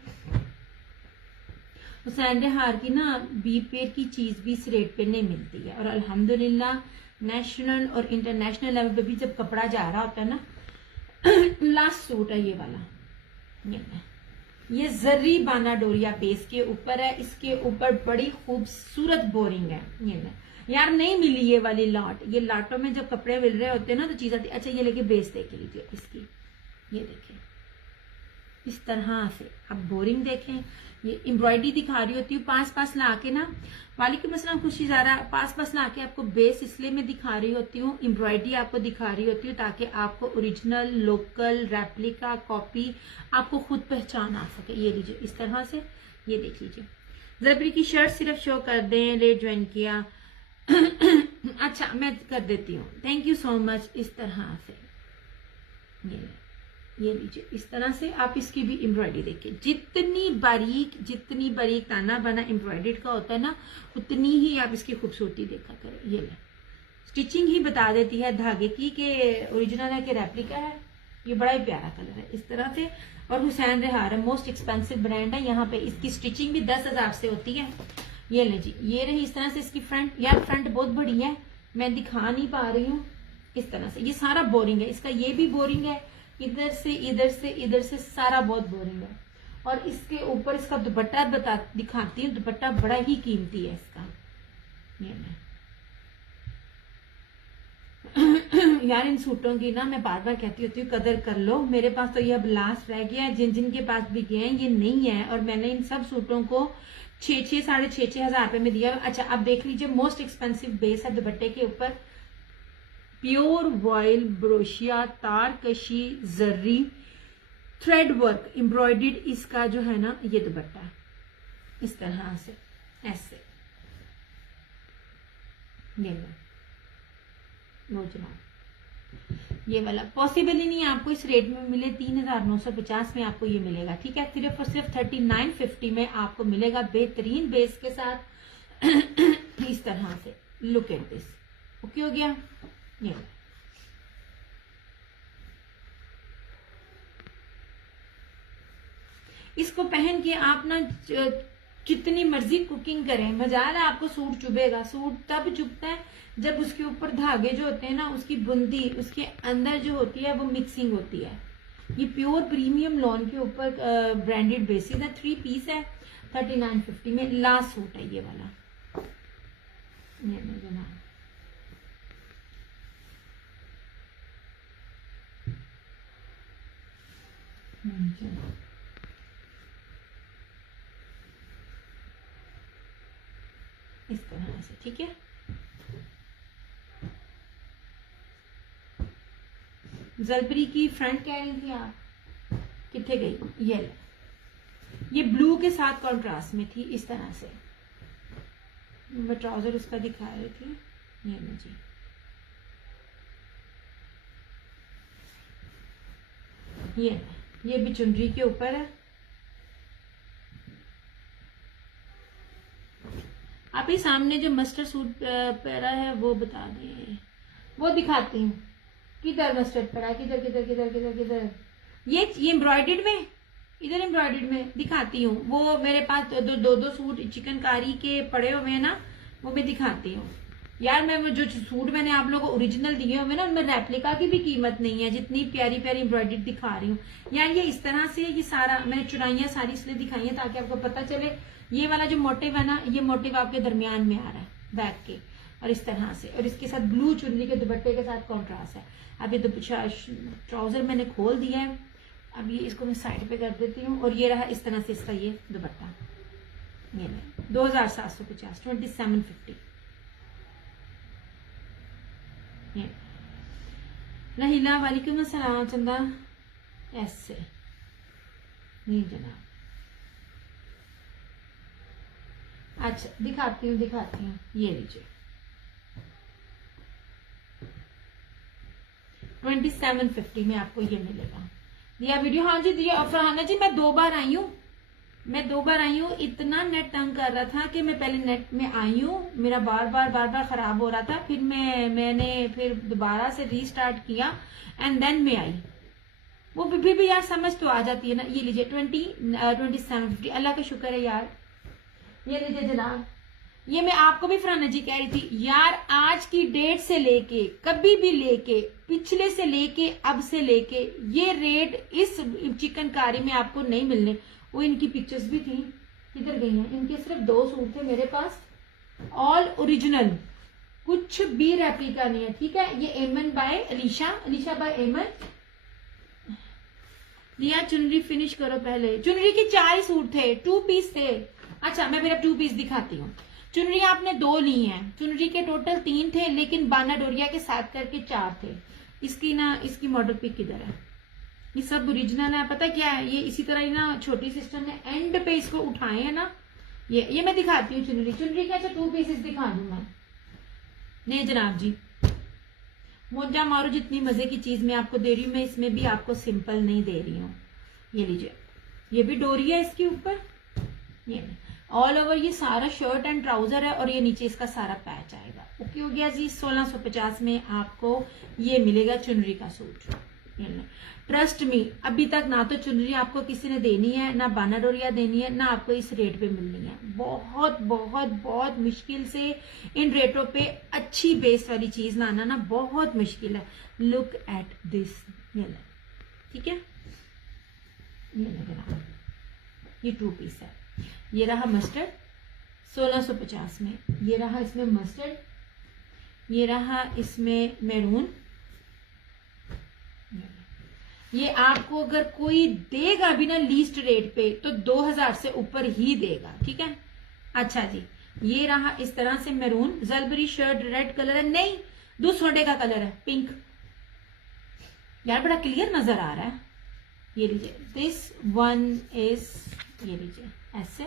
हुसैन हार की ना बी पेड की चीज भी इस रेट पे नहीं मिलती है, और अल्हम्दुलिल्लाह नेशनल और इंटरनेशनल लेवल पे भी जब कपड़ा जा रहा होता है ना, लास्ट सूट है ये वाला, ये जर्री बानाडोरिया बेस के ऊपर है, इसके ऊपर बड़ी खूबसूरत बोरिंग है। ये यार नहीं मिली ये वाली लाट, ये लाटों में जब कपड़े मिल रहे होते हैं ना तो चीज आती। अच्छा ये लेके बेस देख लीजिए इसकी, ये देखें इस तरह से। अब बोरिंग देखें, ये एम्ब्रॉयडरी दिखा रही होती हूँ पास ला के ना, वालेकुम अस्सलाम खुशी ज़ारा, पास ला के आपको बेस इसलिए मैं दिखा रही होती हूँ, एम्ब्रॉयडरी आपको दिखा रही होती हूँ ताकि आपको ओरिजिनल, लोकल, रेप्लिका, कॉपी आपको खुद पहचान आ सके। ये लीजिए इस तरह से, ये देख लीजिए। जलबरी की शर्ट सिर्फ शो कर दें, लेट ज्वाइन किया। अच्छा मैं कर देती हूँ, थैंक यू सो मच। इस तरह से ये लीजिए, इस तरह से आप इसकी भी एम्ब्रॉयडरी देखिए, जितनी बारीक ताना बना एम्ब्रॉयडरी का होता है ना, उतनी ही आप इसकी खूबसूरती देखा करें। ये स्टिचिंग ही बता देती है धागे की कि ओरिजिनल है कि रेप्लिका है। ये बड़ा ही प्यारा कलर है इस तरह से। और हुसैन रेहार है, मोस्ट एक्सपेंसिव ब्रांड है, यहाँ पे इसकी स्टिचिंग भी 10,000 से होती है। ये ले जी, ये रही इस तरह से इसकी फ्रंट। यार फ्रंट बहुत बड़ी है, मैं दिखा नहीं पा रही हूँ। इस तरह से ये सारा बोरिंग है, इसका ये भी बोरिंग है, इधर से इधर से इधर से सारा बहुत बोरिंग है। और इसके ऊपर इसका दुपट्टा दिखाती हूँ, दुपट्टा बड़ा ही कीमती है इसका। ये यार इन सूटों की ना मैं बार बार कहती होती हूँ कदर कर लो। मेरे पास तो ये अब लास्ट रह गया है, जिन के पास भी गए हैं ये नहीं है, और मैंने इन सब सूटों को 6,600 साढ़े 6,600 रुपए में दिया। अच्छा अब देख लीजिए, मोस्ट एक्सपेंसिव बेस है दुपट्टे के ऊपर, प्योर वॉयल ब्रोशिया तारकशी जर्री थ्रेड वर्क एम्ब्रॉयडर्ड इसका जो है ना ये दुपट्टा है इस तरह से ऐसे। ये लो जनाब, ये वाला पॉसिबल ही नहीं है आपको इस रेट में मिले। 3,950 में आपको ये मिलेगा, ठीक है। सिर्फ और सिर्फ 3950 में आपको मिलेगा बेहतरीन बेस के साथ इस तरह से। लुक एट दिस, ओके हो गया। ये इसको पहन के आप ना जितनी मर्जी कुकिंग करें, मजाल आपको सूट चुभेगा। सूट तब चुभता है जब उसके ऊपर धागे जो होते हैं ना, उसकी बुंदी उसके अंदर जो होती है वो मिक्सिंग होती है। ये प्योर प्रीमियम लॉन के ऊपर ब्रांडेड बेसिस है, 3 पीस है, 3950 में लास्ट सूट है ये वाला। ये जनाब इस तरह से, ठीक है। जलबरी की फ्रंट कह रही थी आप, कितने गई? ये ब्लू के साथ कॉन्ट्रास्ट में थी इस तरह से। मैं ट्राउजर उसका दिखा रही थी, ये मुझे ये भी चुनरी के ऊपर है। आप ही सामने जो मस्टर्ड सूट पहना है वो बता दें, वो दिखाती हूँ। किधर मस्टर्ड पड़ा, किधर किधर किधर किधर किधर? ये एम्ब्रॉयडर्ड में, इधर एम्ब्रॉयडर्ड में दिखाती हूँ। वो मेरे पास दो सूट चिकनकारी के पड़े हुए हैं ना, वो मैं दिखाती हूँ। यार मैं वो जो सूट मैंने आप लोगों को ओरिजिनल दिए हुए ना, उनमें रेप्लिका की भी कीमत नहीं है, जितनी प्यारी प्यारी एम्ब्रॉयडरी दिखा रही हूँ। यार ये इस तरह से, ये सारा मैंने चुनाइयां सारी इसलिए दिखाई है ताकि आपको पता चले ये वाला जो मोटिव है ना, ये मोटिव आपके दरमियान में आ रहा है बैक के, और इस तरह से, और इसके साथ ब्लू चुनरी के दुपट्टे के साथ कॉन्ट्रास्ट है। अब ये ट्राउजर मैंने खोल दिया है, अब ये इसको मैं साइड पे कर देती हूँ, और ये रहा इस तरह से इसका ये दुपट्टा, ये 2750, 2750। नहीला वालेकुम अस्सलाम चंदा, ऐसे नहीं जनाब। अच्छा दिखाती हूँ ये लीजिए 2750 में आपको ये मिलेगा। दिया वीडियो, हाँ जी दिया। और फरहाना जी मैं 2 बार आई हूँ, इतना नेट तंग कर रहा था कि मैं पहले नेट में आई हूँ, मेरा बार बार खराब हो रहा था, फिर मैंने फिर दोबारा से रीस्टार्ट किया एंड देन मैं आई। वो भी यार समझ तो आ जाती है ना। ये लीजिए 2750, अल्लाह का शुक्र है यार। ये लीजिए जनाब, ये मैं आपको भी फरहाना जी कह रही थी यार, आज की डेट से लेके, कभी भी लेके, पिछले से लेके, अब से लेके, ये रेट इस चिकनकारी में आपको नहीं मिलने। वो इनकी पिक्चर्स भी थी, किधर गई हैं? इनके सिर्फ 2 सूट थे मेरे पास, ऑल ओरिजिनल, कुछ भी रेप्लिका नहीं है, ठीक है। ये एमन बाय अलीशा बाय एमन। लिया चुनरी फिनिश करो पहले। चुनरी के 4 ही सूट थे, 2 पीस थे। अच्छा मैं मेरा 2 पीस दिखाती हूँ। चुनरी आपने 2 ली हैं, चुनरी के टोटल 3 थे, लेकिन बाना डोरिया के साथ करके 4 थे। इसकी मॉडल पिक किधर है? ये सब ओरिजिनल है। पता क्या है, ये इसी तरह ही ना छोटी सिस्टर ने एंड पे इसको उठाए है ना। ये मैं दिखाती हूँ चुनरी के। अच्छा 2 पीसेस दिखा दूं मैं। नहीं जनाब जी, मोजा मारो, जितनी मजे की चीज मैं आपको दे रही हूँ, मैं इसमें भी आपको सिंपल नहीं दे रही हूँ। ये लीजिए, ये भी डोरी है इसके ऊपर, ये ऑल ओवर ये सारा शर्ट एंड ट्राउजर है, और ये नीचे इसका सारा पैच आएगा। ओके हो गया जी। 1650 में आपको ये मिलेगा चुनरी का सूट। ट्रस्ट मी, अभी तक ना तो चुनरी आपको किसी ने देनी है, ना बाना डोरिया देनी है, ना आपको इस रेट पे मिलनी है। बहुत बहुत बहुत मुश्किल से इन रेटों पे अच्छी बेस वाली चीज लाना ना बहुत मुश्किल है। लुक एट दिस, ठीक है। ये 2 पीस है। ये रहा मस्टर्ड 1650 में, ये रहा इसमें मस्टर्ड, ये रहा इसमें मैरून। ये आपको अगर कोई देगा भी ना लीस्ट रेट पे तो 2000 से ऊपर ही देगा, ठीक है। अच्छा जी, ये रहा इस तरह से मैरून, जलबरी शर्ट, रेड कलर है, नहीं दूसरे का कलर है, पिंक। यार बड़ा क्लियर नजर आ रहा है। ये लीजिए, दिस वन इज, ये लीजिए ऐसे।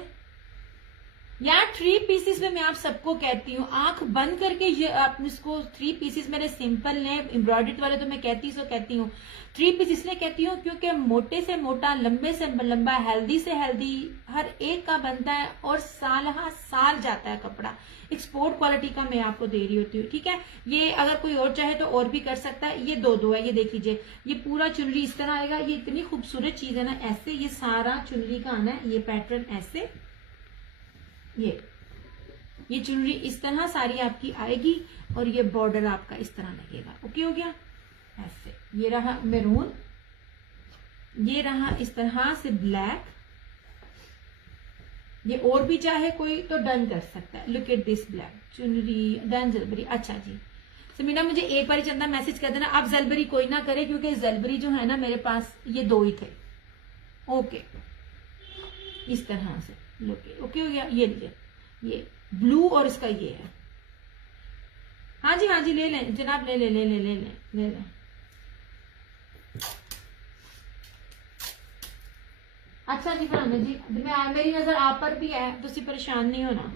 यार 3 पीसेस में मैं आप सबको कहती हूँ, आंख बंद करके ये आप इसको 3 पीसेस मेरे सिंपल ने, एम्ब्रॉयडरी वाले तो मैं कहती हूँ 3 पीस इसलिए कहती हूँ क्योंकि मोटे से मोटा, लंबे से लंबा, हेल्दी से हेल्दी हर एक का बनता है, और साल जाता है कपड़ा। एक्सपोर्ट क्वालिटी का मैं आपको दे रही होती हूँ, ठीक है। ये अगर कोई और चाहे तो और भी कर सकता है। ये 2 है, ये देख लीजिए, ये पूरा चुनरी इस तरह आएगा। ये इतनी खूबसूरत चीज है ना, ऐसे ये सारा चुनरी का आना है, ये पैटर्न ऐसे, ये चुनरी इस तरह सारी आपकी आएगी, और ये बॉर्डर आपका इस तरह लगेगा। ओके हो गया ऐसे। ये रहा मैरून, ये रहा इस तरह से ब्लैक। ये और भी चाहे कोई तो डन कर सकता है। लुक एट दिस ब्लैक चुनरी, डन जलबरी। अच्छा जी समीना, मुझे एक बार चंदा मैसेज कर देना, आप जलबरी कोई ना करे, क्योंकि जलबरी जो है ना मेरे पास ये 2 ही थे। ओके, इस तरह से लुक। ओके हो गया। ये लीजिए, ये ब्लू और इसका ये है। हाँ जी ले लें जनाब, ले लें। अच्छा जी फरहाना जी, मेरी नजर आप पर भी है, तो उससे परेशान नहीं होना।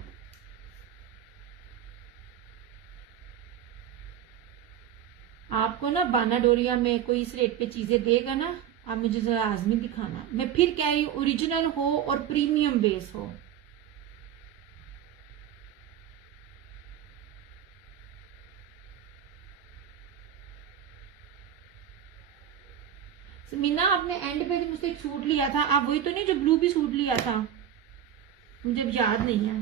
आपको ना बाना डोरिया में कोई इस रेट पे चीजें देगा ना, आप मुझे जरा आजमी दिखाना। मैं फिर कह रही हूँ, ओरिजिनल हो और प्रीमियम बेस हो। मीना, आपने एंड पे जो मुझसे एक सूट लिया था, आप वही तो नहीं जो ब्लू भी सूट लिया था? मुझे अब याद नहीं है।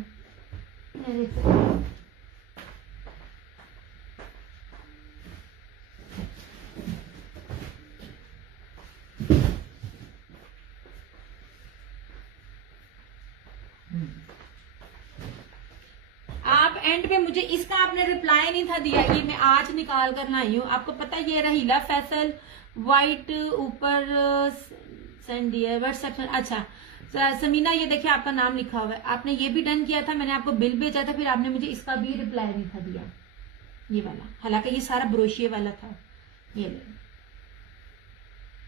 एंड पे मुझे इसका आपने रिप्लाई नहीं था दिया, ये मैं आज निकाल कर लाई हूँ। आपको पता है ये रहीला फैसल व्हाइट ऊपर सेंड दिया व्हाट्सएप। अच्छा समीना, ये देखिए आपका नाम लिखा हुआ है, आपने ये भी डन किया था, मैंने आपको बिल भेजा था, फिर आपने मुझे इसका भी रिप्लाई नहीं था दिया, ये वाला, हालांकि ये सारा ब्रोशिये वाला था। ये ले,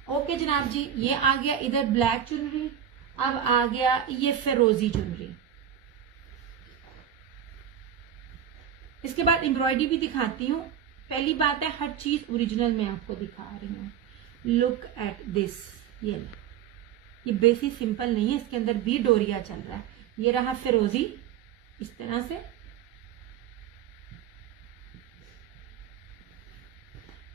ओके जनाब जी, ये आ गया इधर ब्लैक चुनरी। अब आ गया ये फिरोजी चुनरी। इसके बाद एम्ब्रॉयडरी भी दिखाती हूँ। पहली बात है हर चीज ओरिजिनल में आपको दिखा रही हूँ। लुक एट दिस, ये बेसिक सिंपल नहीं है, इसके अंदर भी डोरिया चल रहा है। ये रहा फिरोजी इस तरह से,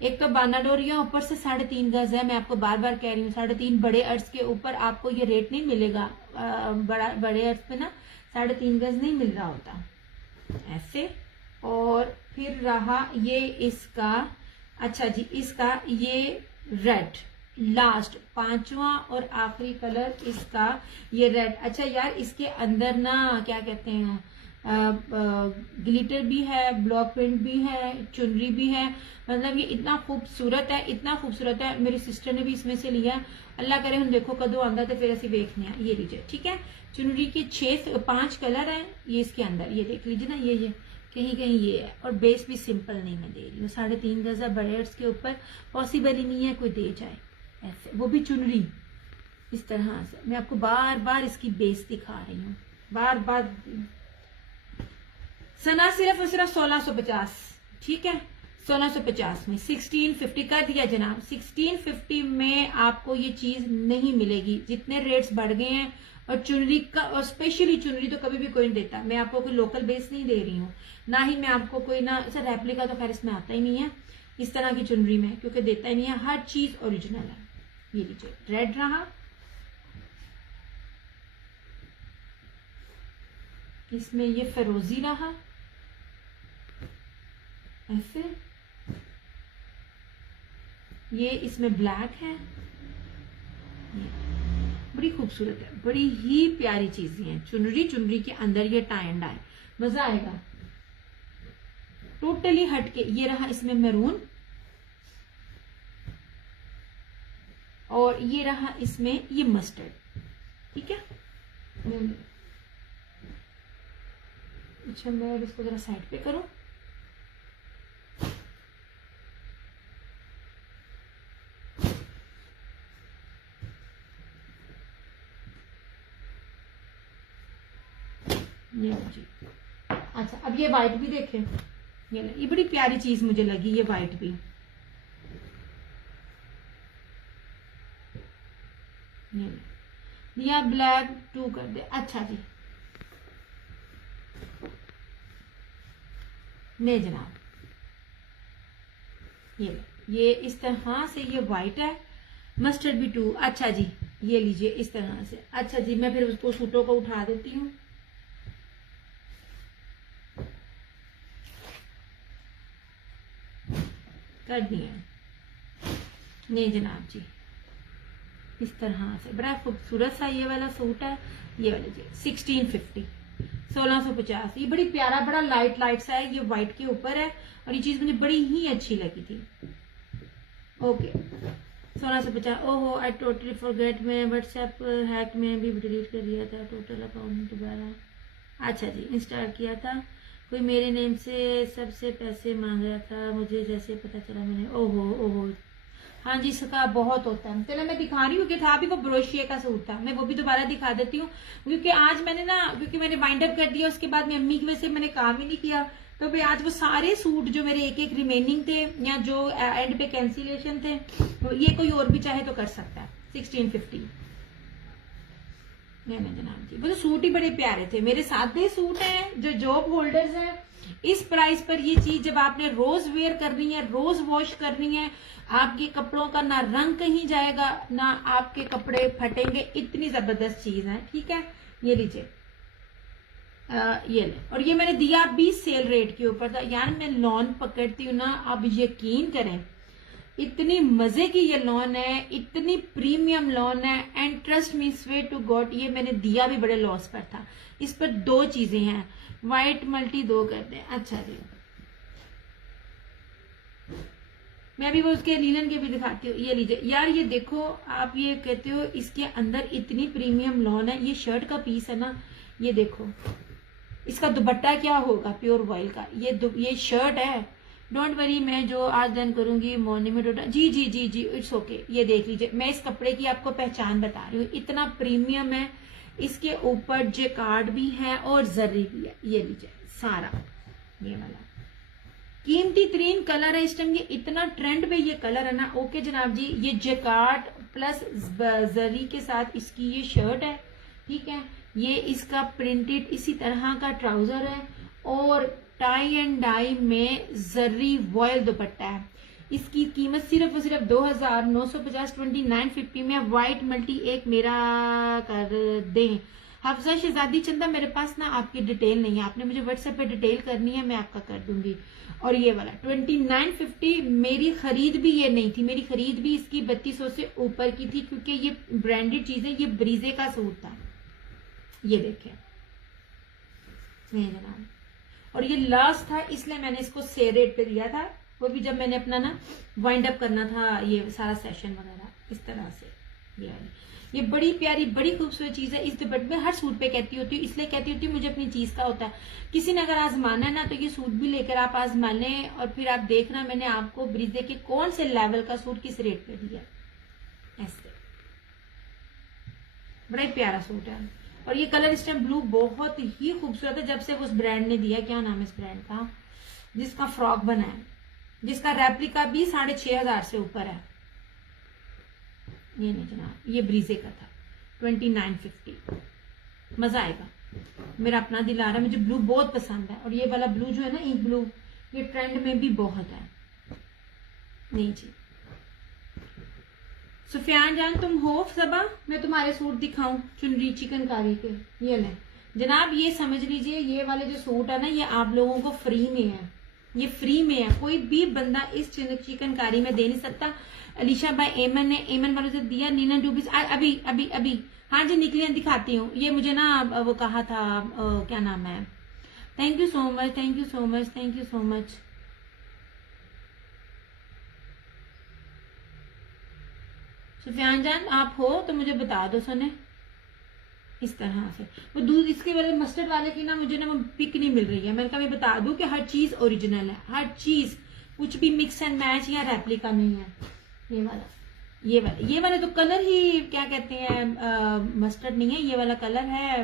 एक तो बाना डोरिया ऊपर से 3.5 गज है। मैं आपको बार बार कह रही हूँ 3.5 बड़े अर्ज के ऊपर आपको ये रेट नहीं मिलेगा। बड़े अर्ज पे ना 3.5 गज नहीं मिल रहा होता ऐसे। और फिर रहा ये इसका, अच्छा जी इसका ये रेड लास्ट 5वां और आखिरी कलर इसका ये रेड। अच्छा यार इसके अंदर ना क्या कहते हैं ग्लिटर भी है, ब्लॉक प्रिंट भी है, चुनरी भी है, मतलब ये इतना खूबसूरत है, इतना खूबसूरत है। मेरी सिस्टर ने भी इसमें से लिया, अल्लाह करे हम देखो कदों आंदा तो फिर ऐसे देखने ये लीजिए, ठीक है। चुनरी के 5 कलर हैं ये इसके अंदर, ये देख लीजिए ना, ये कहीं कहीं ये है। और बेस भी सिंपल नहीं मैं दे रही हूँ, 3.5 गज बड़े अर्ज के ऊपर पॉसिबल ही नहीं है कोई दे जाए ऐसे, वो भी चुनरी इस तरह से। मैं आपको बार बार इसकी बेस दिखा रही हूँ, बार बार। सना सिर्फ और सिर्फ 1650, ठीक है 1650 में 1650 कर दिया जनाब। 1650 में आपको ये चीज नहीं मिलेगी, जितने रेट्स बढ़ गए हैं। और चुनरी का, और स्पेशली चुनरी तो कभी भी कोई नहीं देता। मैं आपको कोई लोकल बेस नहीं दे रही हूँ, ना ही मैं आपको कोई ना सर रेप्लिका तो खैर इसमें आता ही नहीं है इस तरह की चुनरी में, क्योंकि देता ही नहीं है, हर चीज ओरिजिनल है। ये लीजिए रेड रहा, इसमें ये फिरोजी रहा ऐसे, ये इसमें ब्लैक है, ये बड़ी खूबसूरत है, बड़ी ही प्यारी चीजें हैं। चुनरी के अंदर ये टाई एंड डाई, मजा आएगा। टोटली हटके ये रहा, इसमें मैरून, और ये रहा इसमें ये मस्टर्ड, ठीक है। अच्छा मैं इसको जरा साइड पे करूं, ये जी। अच्छा अब ये व्हाइट भी देखें, ये बड़ी प्यारी चीज मुझे लगी, ये व्हाइट भी, या ब्लैक 2 कर दे। अच्छा जी नहीं जनाब, ये इस तरह से, ये व्हाइट है, मस्टर्ड भी 2। अच्छा जी ये लीजिए इस तरह से। अच्छा जी मैं फिर उसको सूटों को उठा देती हूँ। कर दिए नहीं जनाब जी, इस तरह से बड़ा खूबसूरत सा ये वाला सूट है। ये वाला जी 1650 1650, ये बड़ी प्यारा, बड़ा लाइट सा है, ये व्हाइट के ऊपर है, और ये चीज मुझे बड़ी ही अच्छी लगी थी। ओके 1650। ओहो आई टोटली फॉरगेट, मैं व्हाट्सएप हैक में भी डिलीट कर दिया था टोटल अकाउंट दोबारा। अच्छा जी इंस्टॉल किया था, कोई मेरे नेम से सबसे पैसे मांग रहा था, मुझे जैसे पता चला मैंने, ओहो हाँ जी इसका बहुत होता है। चलो मैं दिखा रही हूँ कि था भी वो ब्रोशिये का सूट था, मैं वो भी दोबारा दिखा देती हूँ, क्योंकि आज मैंने ना, क्योंकि मैंने वाइंड अप कर दिया, उसके बाद मैं अम्मी की वजह से मैंने काम ही नहीं किया, तो भाई आज वो सारे सूट जो मेरे एक रिमेनिंग थे या जो एंड पे कैंसिलेशन थे, ये कोई और भी चाहे तो कर सकता है। 1650 नहीं जनाब जी, वो तो सूट ही बड़े प्यारे थे, मेरे सादे सूट हैं जो जॉब होल्डर्स हैं। इस प्राइस पर ये चीज जब आपने रोज वेयर करनी है, रोज वॉश करनी है, आपके कपड़ों का ना रंग कहीं जाएगा, ना आपके कपड़े फटेंगे, इतनी जबरदस्त चीज है, ठीक है। ये लीजिए ये ले, और ये मैंने दिया भी सेल रेट के ऊपर था यार, मैं लॉन पकड़ती हूँ ना, अब यकीन करें इतनी मजे की ये लॉन है, इतनी प्रीमियम लॉन है, एंड ट्रस्ट मी स्वे टू गॉड ये मैंने दिया भी बड़े लॉस पर था। इस पर 2 चीजें हैं, व्हाइट मल्टी 2 कर दें। अच्छा जी, मैं अभी वो उसके लीलन के भी दिखाती हूँ। ये लीजिए यार, ये देखो, आप ये कहते हो इसके अंदर इतनी प्रीमियम लॉन है। ये शर्ट का पीस है ना, ये देखो इसका दुपट्टा क्या होगा, प्योर वॉइल का। ये शर्ट है, डोंट वरी, मैं जो आज डन करूंगी मॉर्निंग में डोटा। जी जी जी जी, इट्स ओके। ये देख लीजिए, मैं इस कपड़े की आपको पहचान बता रही हूँ, इतना प्रीमियम है। इसके ऊपर जेकार्ड भी है और जरी भी है। ये लीजिए सारा, ये वाला कीमती तरीन कलर है इस टाइम। ये इतना ट्रेंड पे ये कलर है ना। ओके जनाब जी, ये जेकार्ड प्लस जरी के साथ इसकी ये शर्ट है, ठीक है। ये इसका प्रिंटेड इसी तरह का ट्राउजर है और टाई एंड डाई में जरी वॉयल दुपट्टा है। इसकी कीमत सिर्फ और सिर्फ 2950, 2950 में। व्हाइट मल्टी एक मेरा कर दें। हफ्जा शहजादी चंदा, मेरे पास ना आपकी डिटेल नहीं है, आपने मुझे व्हाट्सएप पे डिटेल करनी है, मैं आपका कर दूंगी। और ये वाला 2950, मेरी खरीद भी ये नहीं थी, मेरी खरीद भी इसकी 3200 से ऊपर की थी, क्योंकि ये ब्रांडेड चीजें। ये ब्रीजे का सूट था, ये देखें जनाब, और ये लास्ट था, इसलिए मैंने इसको से रेट पे दिया था, वो भी जब मैंने अपना ना वाइंड अप करना था ये सारा सेशन वगैरह इस तरह से। ये बड़ी प्यारी बड़ी खूबसूरत चीज है। इस दुपट्टे में हर सूट पे कहती होती हूँ, इसलिए कहती होती हूँ मुझे अपनी चीज का होता है। किसी ने अगर आजमाना है ना तो ये सूट भी लेकर आप आजमा लें, और फिर आप देखना मैंने आपको ब्रीजे के कौन से लेवल का सूट किस रेट पे दिया। ऐसे बड़ा ही प्यारा सूट है, और ये कलर इस टाइम ब्लू बहुत ही खूबसूरत है। जब से उस ब्रांड ने दिया, क्या नाम है इस ब्रांड का, जिसका फ्रॉक बना है, जिसका रेप्लिका भी 6500 से ऊपर है। ये नहीं जनाब, ये ब्रीजे का था 2950। मजा आएगा, मेरा अपना दिल आ रहा है, मुझे ब्लू बहुत पसंद है। और ये वाला ब्लू जो है ना, इंक ब्लू, ये ट्रेंड में भी बहुत है। नहीं जी सुफियान जान, तुम हो सबा, मैं तुम्हारे सूट दिखाऊं चुनरी चिकनकारी के। ये ले जनाब, ये समझ लीजिए, ये वाले जो सूट है ना, ये आप लोगों को फ्री में है, ये फ्री में है। कोई भी बंदा इस चिकनकारी में दे नहीं सकता। अलीशा भाई एमन ने, एमन वालों से दिया। नीना डूबिस अभी अभी अभी, हाँ जी निकली, दिखाती हूँ। ये मुझे ना वो कहा था, क्या नाम है। Thank you so much, thank you so much, thank you so much. Sufiyan जान आप हो तो मुझे बता दो सोने। इस तरह से वो दूध, इसके वाले मस्टर्ड वाले की ना मुझे ना वो पिक नहीं मिल रही है। मैंने कहा मैं बता दूं कि हर चीज ओरिजिनल है, हर चीज, कुछ भी मिक्स एंड मैच या रेप्लिका नहीं है। ये वाला तो कलर ही क्या कहते हैं, मस्टर्ड नहीं है, ये वाला कलर है,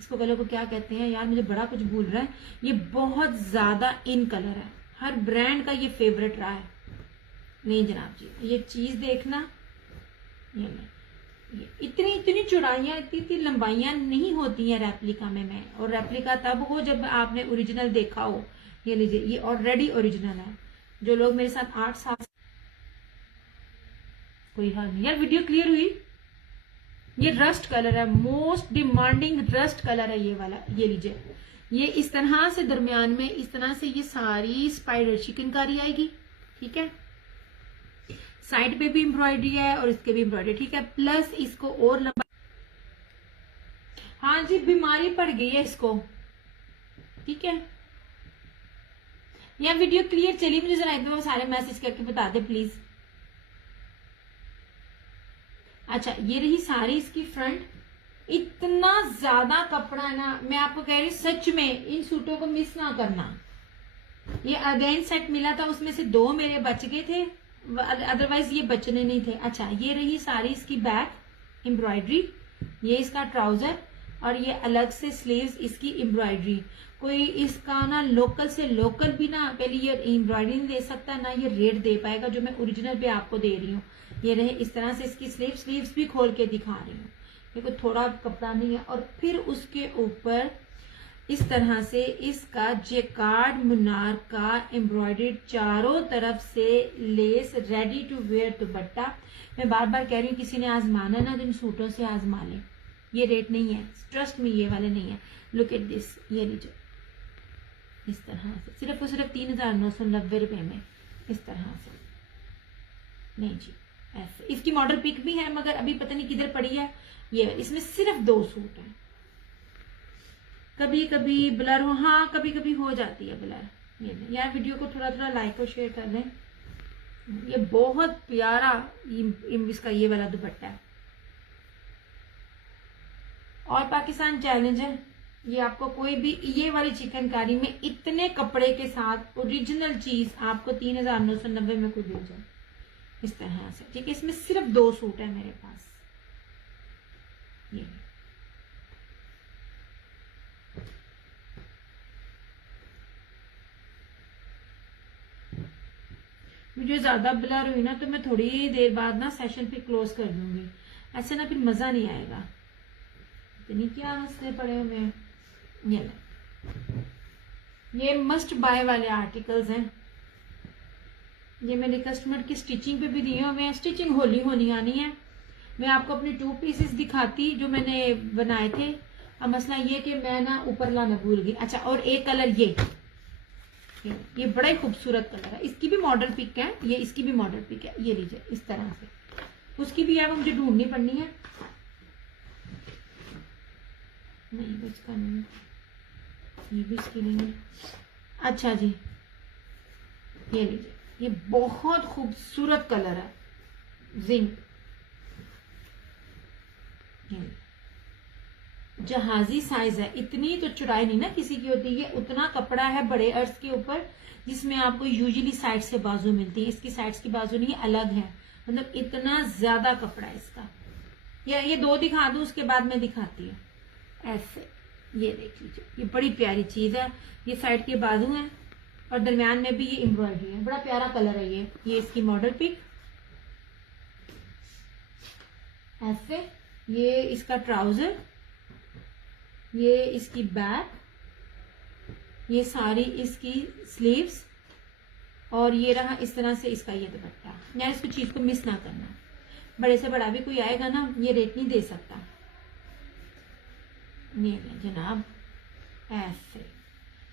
इसको कलर को क्या कहते हैं यार, मुझे बड़ा कुछ भूल रहा है। ये बहुत ज्यादा इन कलर है, हर ब्रांड का ये फेवरेट रहा है। नहीं जनाब जी, ये चीज देखना, ये इतनी इतनी चौड़ाइयां, इतनी लंबाइयां नहीं होती हैं रेप्लिका में। और रेप्लिका तब हो जब आपने ओरिजिनल देखा हो। ये लीजिए, ये ऑलरेडी ओरिजिनल है। जो लोग मेरे साथ 8 साल, कोई हाल नहीं यार, वीडियो क्लियर हुई। ये रस्ट कलर है, मोस्ट डिमांडिंग रस्ट कलर है ये वाला। ये लीजिए, ये इस तरह से दरमियान में इस तरह से ये सारी स्पाइडर चिकनकारी आएगी, ठीक है। साइड पे भी एम्ब्रॉयडरी है और इसके भी एम्ब्रॉयडरी, ठीक है। प्लस इसको और लंबा, हाँ जी बीमारी पड़ गई है इसको, ठीक है। या वीडियो क्लियर चली, मुझे जरा इतना सारे मैसेज करके बता दे प्लीज। अच्छा, ये रही सारी इसकी फ्रंट। इतना ज्यादा कपड़ा है ना, मैं आपको कह रही हूँ सच में इन सूटों को मिस ना करना। ये अगेन सेट मिला था, उसमें से 2 मेरे बच गए थे, अदरवाइज ये बचने नहीं थे। अच्छा, ये रही सारी इसकी बैक एम्ब्रॉयडरी, ये इसका ट्राउजर, और ये अलग से स्लीव्स इसकी एम्ब्रॉयडरी। कोई इसका ना लोकल से लोकल भी ना पहले ये एम्ब्रॉयडरी नहीं दे सकता, ना ये रेट दे पाएगा जो मैं ओरिजिनल पे आपको दे रही हूँ। ये रहे इस तरह से इसकी स्लीव्स भी खोल के दिखा रही हूँ, देखो थोड़ा कपड़ा नहीं है। और फिर उसके ऊपर इस तरह से इसका जेकार्ड मुनार का एम्ब्रॉयडर्ड, चारों तरफ से lace, ready to wear dupatta. मैं बार बार कह रही हूँ, किसी ने आजमाना है ना तो इन सूटों से आजमा लें, ये रेट नहीं है, ट्रस्ट में ये वाले नहीं है। लुक एट दिस, ये लीजिए इस तरह से, सिर्फ और सिर्फ 3990 रुपए में, इस तरह से नहीं जी, ऐसे। इसकी मॉडल पिक भी है मगर अभी पता नहीं किधर पड़ी है। ये इसमें सिर्फ 2 सूट हैं। कभी कभी ब्लर हो, हाँ कभी कभी हो जाती है ब्लर। ये यार वीडियो को थोड़ा थोड़ा लाइक और शेयर कर लें। ये बहुत प्यारा इसका ये वाला दुपट्टा है और पाकिस्तान चैलेंज है। ये आपको कोई भी ये वाली चिकनकारी में इतने कपड़े के साथ ओरिजिनल चीज आपको 3990 में कोई मिल जाए इस तरह से, ठीक है। इसमें सिर्फ 2 सूट है मेरे पास। ये वीडियो ज्यादा ब्लर हुई ना तो मैं थोड़ी देर बाद ना सेशन पे क्लोज कर दूंगी, ऐसे ना फिर मजा नहीं आएगा। इतनी क्या मसले पड़े हुए हैं। ये मस्ट बाय वाले आर्टिकल्स हैं। ये मेरे कस्टमर की स्टिचिंग पे भी दिए हुए हैं। स्टिचिंग होली होनी आनी है। मैं आपको अपने 2 पीसेस दिखाती जो मैंने बनाए थे। अब मसला ये कि मैं ना ऊपर लाना भूल गई। अच्छा, और एक कलर ये बड़ा ही खूबसूरत कलर है। इसकी भी मॉडल पिक है, ये इसकी भी मॉडल पिक है। ये लीजिए इस तरह से। उसकी भी है, वो मुझे ढूंढनी पड़नी है। नहीं इसका नहीं है, ये भी इसकी नहीं है। अच्छा जी, ये लीजिए, ये बहुत खूबसूरत कलर है, जिंक जहाजी साइज है। इतनी तो चौड़ाई नहीं ना किसी की होती है। उतना कपड़ा है बड़े अर्ज के ऊपर जिसमें आपको यूजुअली साइड से बाजू मिलती है। इसकी साइड्स की बाजू नहीं, अलग है। मतलब इतना ज्यादा कपड़ा है इसका। ये 2 दिखा दूं उसके बाद मैं दिखाती हूँ। ऐसे ये देख लीजिए, ये बड़ी प्यारी चीज है। ये साइड के बाजू है और दरमियान में भी ये एम्ब्रॉयडरी है। बड़ा प्यारा कलर है ये इसकी मॉडल पिक। ऐसे ये इसका ट्राउजर, ये इसकी बैक, ये सारी इसकी स्लीव्स और ये रहा इस तरह से इसका ये दुपट्टा। यार इसको चीज को मिस ना करना। बड़े से बड़ा भी कोई आएगा ना ये रेट नहीं दे सकता। ये जनाब ऐसे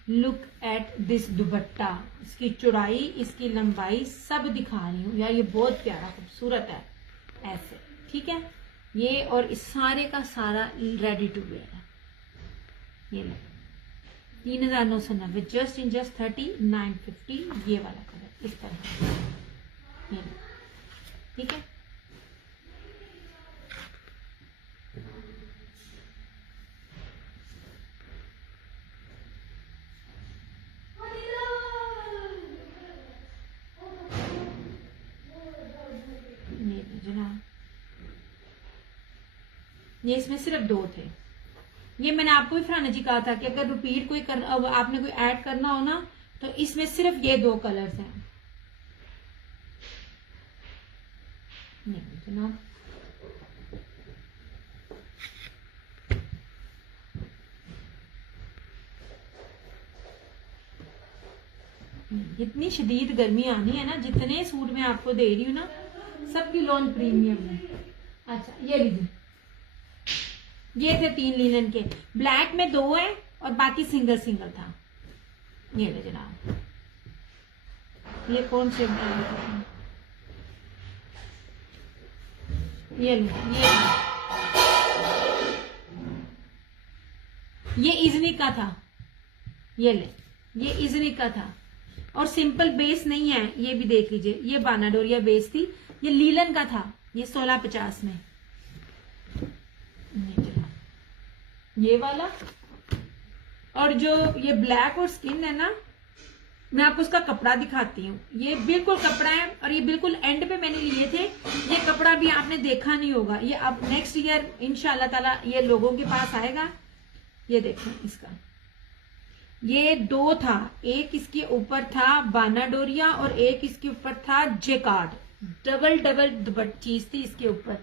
लुक एट दिस दुपट्टा। इसकी चौड़ाई, इसकी लंबाई सब दिखा रही हूँ यार। ये बहुत प्यारा खूबसूरत है ऐसे, ठीक है। ये और इस सारे का सारा रेडी टू वेयर है। ये 3990 जस्ट इन जस्ट 3950। ये वाला कलर इस तरह, ये ठीक है। ये इसमें सिर्फ 2 थे। ये मैंने आपको भी फरहाना जी कहा था कि अगर रिपीट कोई आपने कोई ऐड करना हो ना तो इसमें सिर्फ ये 2 कलर्स हैं। जनाब इतनी शदीद गर्मी आनी है ना, जितने सूट मैं आपको दे रही हूँ ना सबकी लॉन प्रीमियम है। अच्छा ये लीजिए, ये थे 3 लिनन के। ब्लैक में 2 है और बाकी सिंगल सिंगल था। ये ले जनाब, ये कौन से ये ये इजनी का था। ये ले, ये इजनी का था और सिंपल बेस नहीं है। ये भी देख लीजिए, ये बानाडोरिया बेस थी। ये लीलन का था। ये 1650 में। ये वाला और जो ये ब्लैक और स्किन है ना, मैं आपको उसका कपड़ा दिखाती हूँ। ये बिल्कुल कपड़ा है और ये बिल्कुल एंड पे मैंने लिए थे। ये कपड़ा भी आपने देखा नहीं होगा। ये अब नेक्स्ट ईयर इंशाल्लाह ताला ये लोगों के पास आएगा। ये देखें इसका, ये 2 था। एक इसके ऊपर था बानाडोरिया और एक इसके ऊपर था जेकार्ड। डबल चीज थी इसके ऊपर।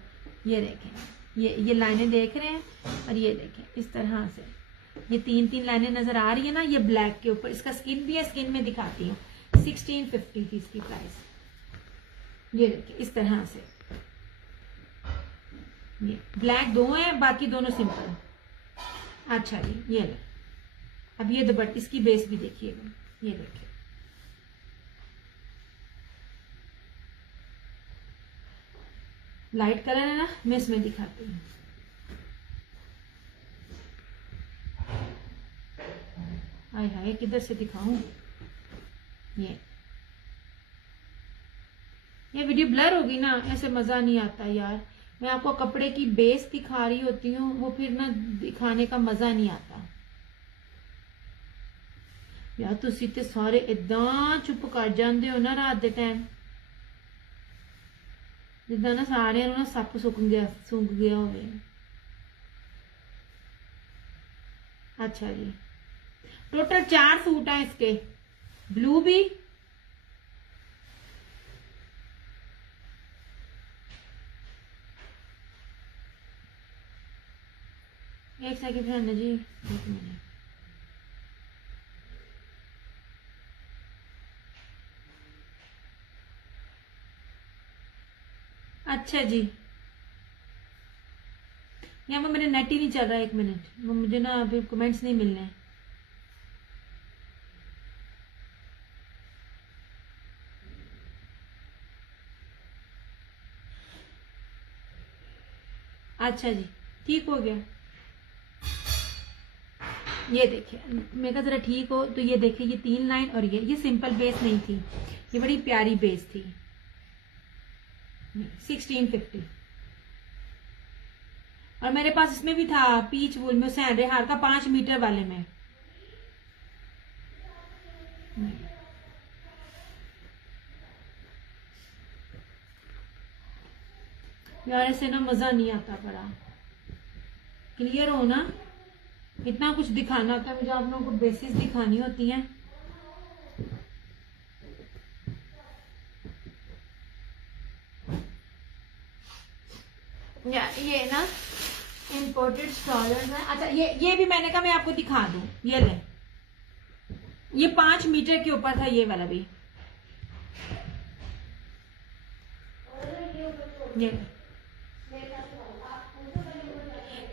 ये देखें, ये लाइनें देख रहे हैं और ये देखें इस तरह से ये 3 लाइनें नजर आ रही है ना। ये ब्लैक के ऊपर इसका स्किन भी है। स्किन में दिखाती हूँ। 1650 थी इसकी प्राइस। ये देखिए इस तरह से। ये ब्लैक 2 है, बाकी दोनों सिंपल है। अच्छा जी, ये ले। अब ये दुपट्टे इसकी बेस भी देखिएगा। ये देखिए लाइट कलर है ना, मैं इसमें दिखाती हूँ। हाय हाय किधर से दिखाऊं, ये वीडियो ब्लर होगी ना, ऐसे मजा नहीं आता यार। मैं आपको कपड़े की बेस दिखा रही होती हूँ, वो फिर ना दिखाने का मजा नहीं आता यार। तुसी ते सारे इदा चुप कर जाते हो ना रात के टाइम, जिदा ना सारे ना सप सुंघ गया हो। अच्छा जी, टोटल 4 सूट हैं इसके, ब्लू भी, एक सेकंड रहना जी, एक मिनट। अच्छा जी, यहाँ पर मेरा नेट ही नहीं चल रहा, एक मिनट, वो मुझे ना अभी कमेंट्स नहीं मिलने हैं। अच्छा जी, ठीक हो गया। ये देखिए, मेरे का जरा ठीक हो तो ये देखिए, ये 3 लाइन और ये सिंपल बेस नहीं थी, ये बड़ी प्यारी बेस थी। 1650 और मेरे पास इसमें भी था पीच वूल में, हुसैन रेहार का 5 मीटर वाले में। यार ऐसे ना मजा नहीं आता, बड़ा क्लियर हो ना, इतना कुछ दिखाना होता है मुझे, आप लोगों को बेसिस दिखानी होती है। ये ना इंपोर्टेड स्टॉलर्स है। अच्छा ये भी मैंने कहा मैं आपको दिखा दूं, ये ले, ये 5 मीटर के ऊपर था ये वाला भी,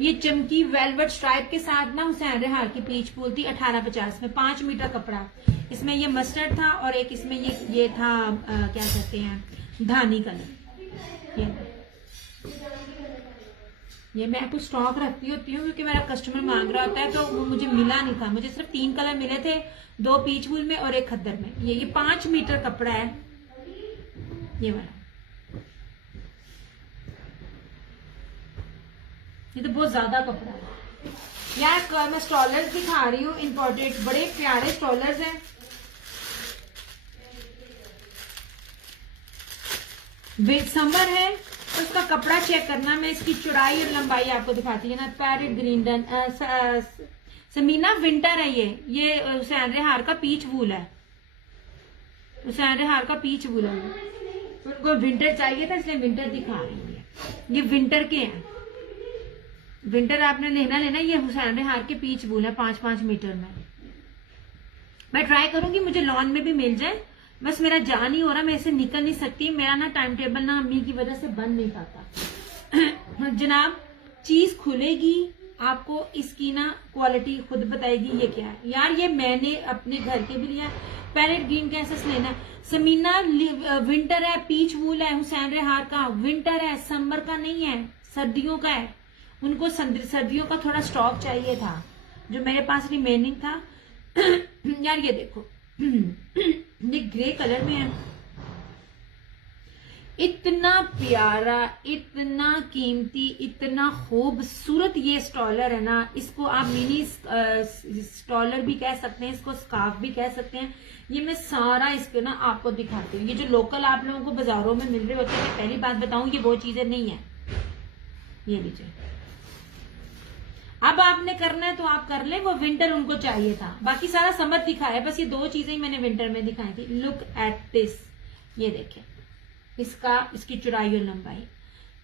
ये चमकी वेलवेट स्ट्राइप के साथ ना हुसैन रेहार की पीच फूल थी 1850 में, 5 मीटर कपड़ा। इसमें ये मस्टर्ड था और एक इसमें ये था क्या कहते हैं, धानी कलर। ये मैं कुछ स्टॉक रखती होती हूँ क्योंकि मेरा कस्टमर मांग रहा होता है, तो वो मुझे मिला नहीं था, मुझे सिर्फ 3 कलर मिले थे, 2 पीच फूल में और 1 खद्दर में। ये 5 मीटर कपड़ा है ये वाला, ये तो बहुत ज्यादा कपड़ा है यार। मैं स्टॉलर्स दिखा रही हूँ इंपोर्टेड, बड़े प्यारे स्टॉलर्स हैं। समर है तो उसका कपड़ा चेक करना, मैं इसकी चौड़ाई और लंबाई आपको दिखाती है ना। Parrot green done Samina winter है ये हुसैन रेहार का पीच वूल है, हुसैन रेहार का पीच वूल है। उनको विंटर चाहिए था इसलिए विंटर दिखा रही हूँ। ये विंटर के हैं, विंटर आपने लेना ये हुसैन रेहार के पीच वूल है 5-5 मीटर में। मैं ट्राई करूंगी मुझे लॉन में भी मिल जाए, बस मेरा जा नहीं हो रहा, मैं ऐसे निकल नहीं सकती, मेरा ना टाइम टेबल ना अम्मी की वजह से बन नहीं पाता। जनाब चीज खुलेगी, आपको इसकी ना क्वालिटी खुद बताएगी ये क्या है। यार ये मैंने अपने घर के भी लिया, पैरेट ग्रीन कैसे लेना है। समीना विंटर है, पीच वूल है हुसैन रेहार का, विंटर है, समर का नहीं है, सर्दियों का है। उनको सर्दियों का थोड़ा स्टॉक चाहिए था जो मेरे पास रिमेनिंग था। यार ये देखो ये ग्रे कलर में है, इतना प्यारा, इतना कीमती, इतना खूबसूरत ये स्टॉलर है ना। इसको आप मिनी स्टॉलर भी कह सकते हैं, इसको स्कार्फ भी कह सकते हैं। ये मैं सारा इसके ना आपको दिखाती हूँ। ये जो लोकल आप लोगों को बाजारों में मिल रहे होते हैं, पहली बात बताऊं ये वो चीजें नहीं है। ये लीजिए, अब आपने करना है तो आप कर ले, वो विंटर उनको चाहिए था, बाकी सारा समर दिखाया, बस ये 2 चीजें ही मैंने विंटर में दिखाई थी। लुक एट दिस, ये देखें इसकी चौड़ाई और लंबाई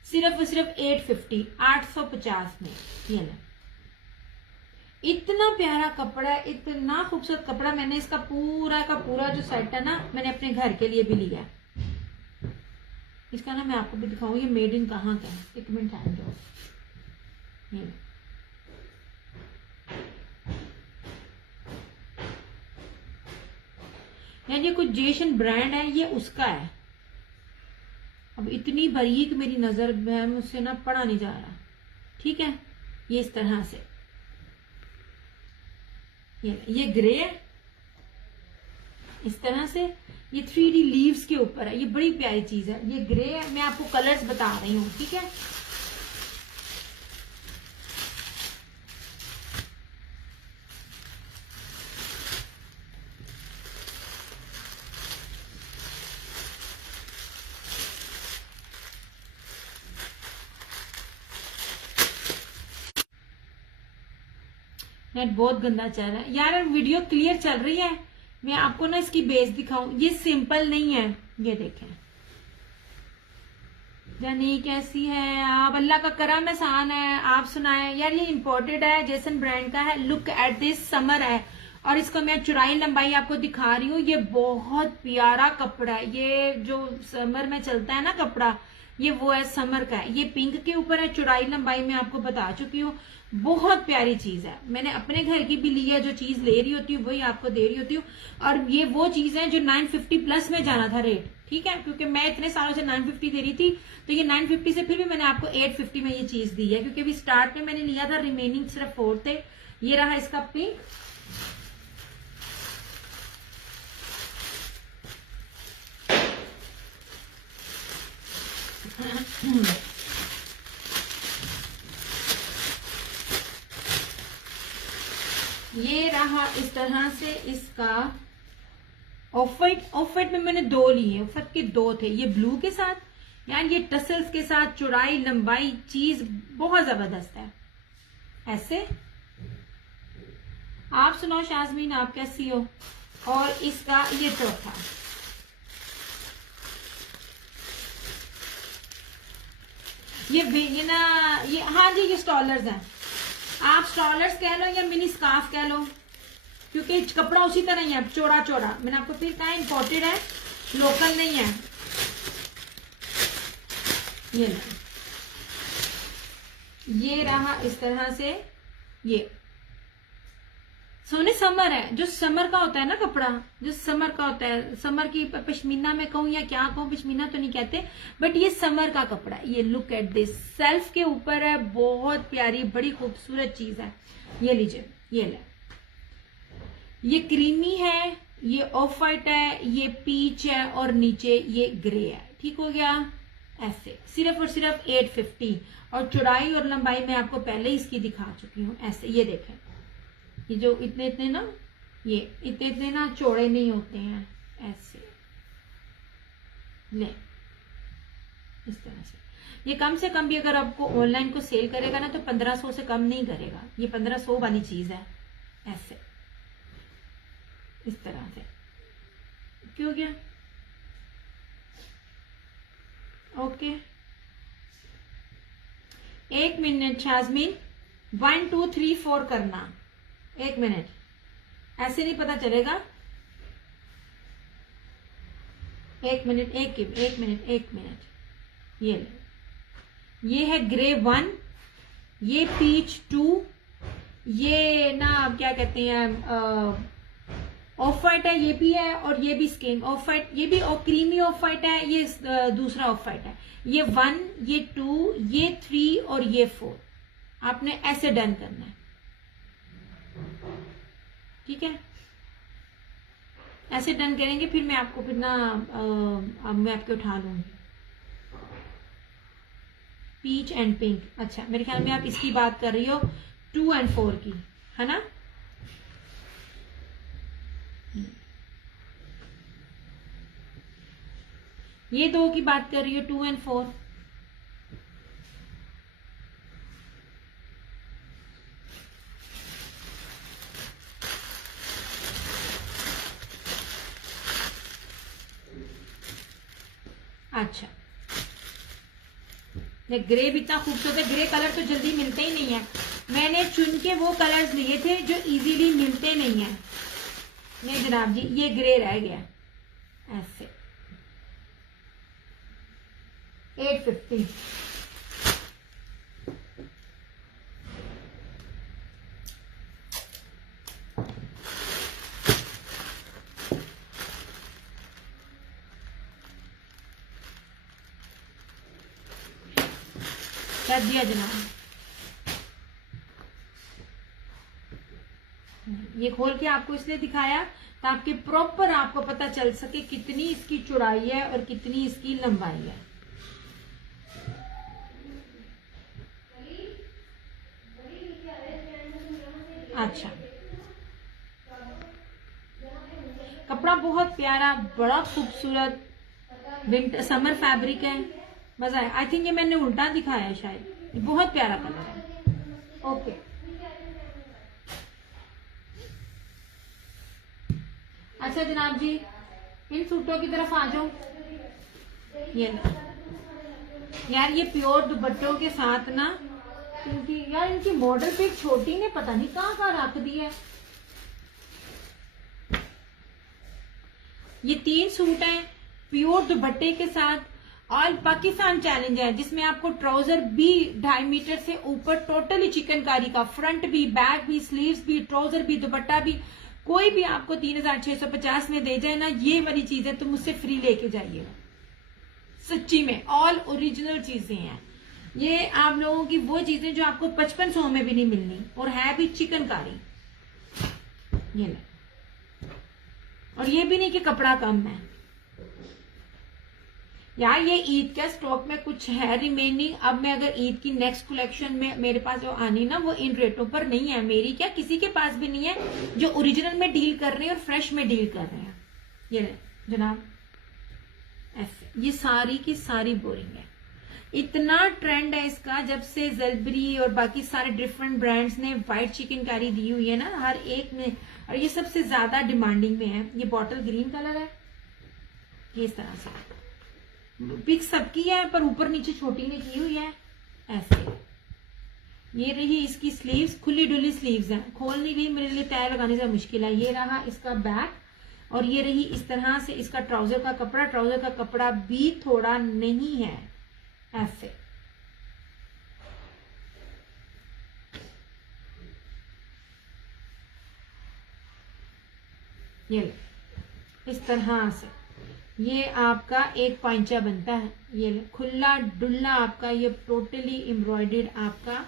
सिर्फ 850 850 में। ये ले, इतना प्यारा कपड़ा है, इतना खूबसूरत कपड़ा। मैंने इसका पूरा का पूरा जो सेट है ना, मैंने अपने घर के लिए भी लिया। इसका ना मैं आपको भी दिखाऊं ये मेड इन कहाँ का है, 1 मिनट हैंड दो। यार ये कुछ जेशन ब्रांड है, ये उसका है अब इतनी बारीक मेरी नजर है, मुझसे ना पढ़ा नहीं जा रहा। ठीक है, ये इस तरह से, ये ग्रे है इस तरह से, ये 3D लीव्स के ऊपर है, ये बड़ी प्यारी चीज है। ये ग्रे है, मैं आपको कलर्स बता रही हूँ। ठीक है, नेट बहुत गंदा चल रहा है यार। वीडियो क्लियर चल रही है, मैं आपको ना इसकी बेस दिखाऊं। ये सिंपल नहीं है, ये देखें। जानी कैसी है आप? अल्लाह का करम एहसान है, आप सुनाए यार। ये इम्पोर्टेड है, जेसन ब्रांड का है। लुक एट दिस, समर है और इसको मैं चौड़ाई लंबाई आपको दिखा रही हूँ। ये बहुत प्यारा कपड़ा है, ये जो समर में चलता है ना कपड़ा, ये वो है, समर का है। ये पिंक के ऊपर है, चौड़ाई लंबाई में आपको बता चुकी हूँ। बहुत प्यारी चीज है, मैंने अपने घर की भी ली है। जो चीज ले रही होती हूँ वही आपको दे रही होती हूँ। और ये वो चीज है जो 950 प्लस में जाना था रेट। ठीक है, क्योंकि मैं इतने सालों से 950 दे रही थी, तो ये 950 से फिर भी मैंने आपको 850 में ये चीज दी है, क्योंकि अभी स्टार्ट में मैंने लिया था, रिमेनिंग सिर्फ 4 थे। ये रहा इसका पिंक। ये रहा इस तरह से इसका ऑफ वाइट। ऑफ वाइट में मैंने 2 लिए हैं, सबके 2 थे। ये ब्लू के साथ यार, ये टसल्स के साथ, चौड़ाई लंबाई चीज बहुत जबरदस्त है। ऐसे आप सुनाओ शाजमीन, आप कैसी हो? और इसका ये चौथा, ये ना, ये हाँ जी, ये स्टॉलर्स हैं। आप स्टॉलर्स कह लो या मिनी स्कार्फ कह लो, क्योंकि कपड़ा उसी तरह ही है, चौड़ा चौड़ा। मैंने आपको फिर कहा इंपोर्टेड है, लोकल नहीं है। ये रहा इस तरह से। ये सोने समर है, जो समर का होता है ना कपड़ा, जो समर का होता है, समर की पश्मीना में कहूं या क्या कहूं, पश्मीना तो नहीं कहते, बट ये समर का कपड़ा है। ये लुक एट दिस, सेल्फ के ऊपर है, बहुत प्यारी बड़ी खूबसूरत चीज है। ये लीजिए, ये ले, ये क्रीमी है, ये ऑफ वाइट है, ये पीच है और नीचे ये ग्रे है। ठीक हो गया, ऐसे सिर्फ और सिर्फ 850। और चौड़ाई और लंबाई मैं आपको पहले इसकी दिखा चुकी हूँ। ऐसे ये देखें, ये जो इतने इतने ना, ये इतने इतने ना चौड़े नहीं होते हैं, ऐसे ले, इस तरह से। ये कम से कम भी अगर आपको ऑनलाइन को सेल करेगा ना, तो 1500 से कम नहीं करेगा। ये 1500 वाली चीज है। ऐसे इस तरह से, क्यों गया? ओके, 1 मिनट शाजमीन, 1 2 3 4 करना। 1 मिनट, ऐसे नहीं पता चलेगा। 1 मिनट, 1 मिनट, 1 मिनट। ये ले, ये है ग्रे 1, ये पीच 2, ये ना आप क्या कहते हैं, ऑफ वाइट है, ये भी है, और ये भी स्किन ऑफ वाइट, ये भी क्रीमी ऑफ वाइट है, ये दूसरा ऑफ वाइट है। ये 1, ये 2, ये 3 और ये 4। आपने ऐसे डन करना है। ठीक है, ऐसे डन करेंगे, फिर मैं आपको फिर ना मैं आपके उठा लूंगी। पीच एंड पिंक, अच्छा मेरे ख्याल में आप इसकी बात कर रही हो 2 और 4 की, है ना? ये 2 की बात कर रही हो, 2 और 4। अच्छा, ये ग्रे भी इतना खूबसूरत है। ग्रे कलर तो जल्दी मिलते ही नहीं है। मैंने चुन के वो कलर्स लिए थे जो इजीली मिलते नहीं है। नहीं जनाब जी, ये ग्रे रह गया। ऐसे 850। कर दिया जनाब। ये खोल के आपको इसलिए दिखाया ताकि प्रॉपर आपको पता चल सके कितनी इसकी चौड़ाई है और कितनी इसकी लंबाई है। अच्छा, कपड़ा बहुत प्यारा, बड़ा खूबसूरत विंटर समर फैब्रिक है, मजा है। आई थिंक ये मैंने उल्टा दिखाया है शायद। ये बहुत प्यारा कलर है। ओके, अच्छा जनाब जी, इन सूटों की तरफ आ जाओ। ये ना यार, ये प्योर दुपट्टों के साथ ना, क्योंकि यार इनकी मॉडल पे छोटी ने पता नहीं कहाँ रख दी है। ये 3 सूट हैं प्योर दुपट्टे के साथ। ऑल पाकिस्तान चैलेंज है, जिसमें आपको ट्राउजर भी 2.5 मीटर से ऊपर टोटली चिकनकारी का, फ्रंट भी, बैक भी, स्लीव्स भी, ट्राउजर भी, दुपट्टा भी, कोई भी आपको 3650 में दे जाए ना, ये वाली चीजें तो मुझसे फ्री लेके जाइएगा। सच्ची में ऑल ओरिजिनल चीजें हैं ये, आप लोगों की वो चीजें जो आपको 5500 में भी नहीं मिलनी, और है भी चिकनकारी। ये ले, और ये भी नहीं कि कपड़ा कम है यार। ये ईद का स्टॉक में कुछ है रिमेनिंग। अब मैं अगर ईद की नेक्स्ट कलेक्शन में मेरे पास जो आनी ना, वो इन रेटों पर नहीं है। मेरी क्या, किसी के पास भी नहीं है जो ओरिजिनल में डील कर रहे हैं और फ्रेश में डील कर रहे हैं। ये ले जनाब, ऐसे ये सारी की सारी बोरिंग है। इतना ट्रेंड है इसका, जब से ज़ेलबरी और बाकी सारे डिफरेंट ब्रांड्स ने व्हाइट चिकनकारी दी हुई है ना हर एक में, और ये सबसे ज्यादा डिमांडिंग में है। ये बॉटल ग्रीन कलर है, ये इस तरह से पिक सबकी है, पर ऊपर नीचे छोटी ने की हुई है ऐसे। ये रही इसकी स्लीव्स, खुली डुली स्लीव्स हैं, खोल नहीं गई, मेरे लिए तय लगाने से मुश्किल है। ये रहा इसका बैक, और ये रही इस तरह से इसका ट्राउजर का कपड़ा। ट्राउजर का कपड़ा भी थोड़ा नहीं है ऐसे। ये इस तरह से ये आपका एक पांचा बनता है। ये खुला डुल्ला आपका, ये टोटली एम्ब्रॉयडर्ड आपका,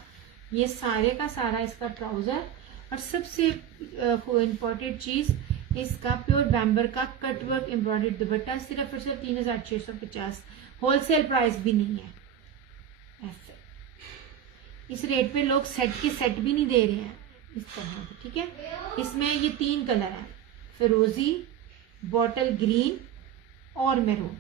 ये सारे का सारा इसका ट्राउजर। और सबसे इम्पोर्टेंट चीज, इसका प्योर बैम्बर का कटवर्क एम्ब्रॉयडर्ड दुपट्टा, सिर्फ और सिर्फ 3650। होलसेल प्राइस भी नहीं है ऐसे। इस रेट पे लोग सेट के सेट भी नहीं दे रहे हैं इस तरह के, ठीक है। इसमें ये 3 कलर है, फिरोजी, बॉटल ग्रीन और मैरून।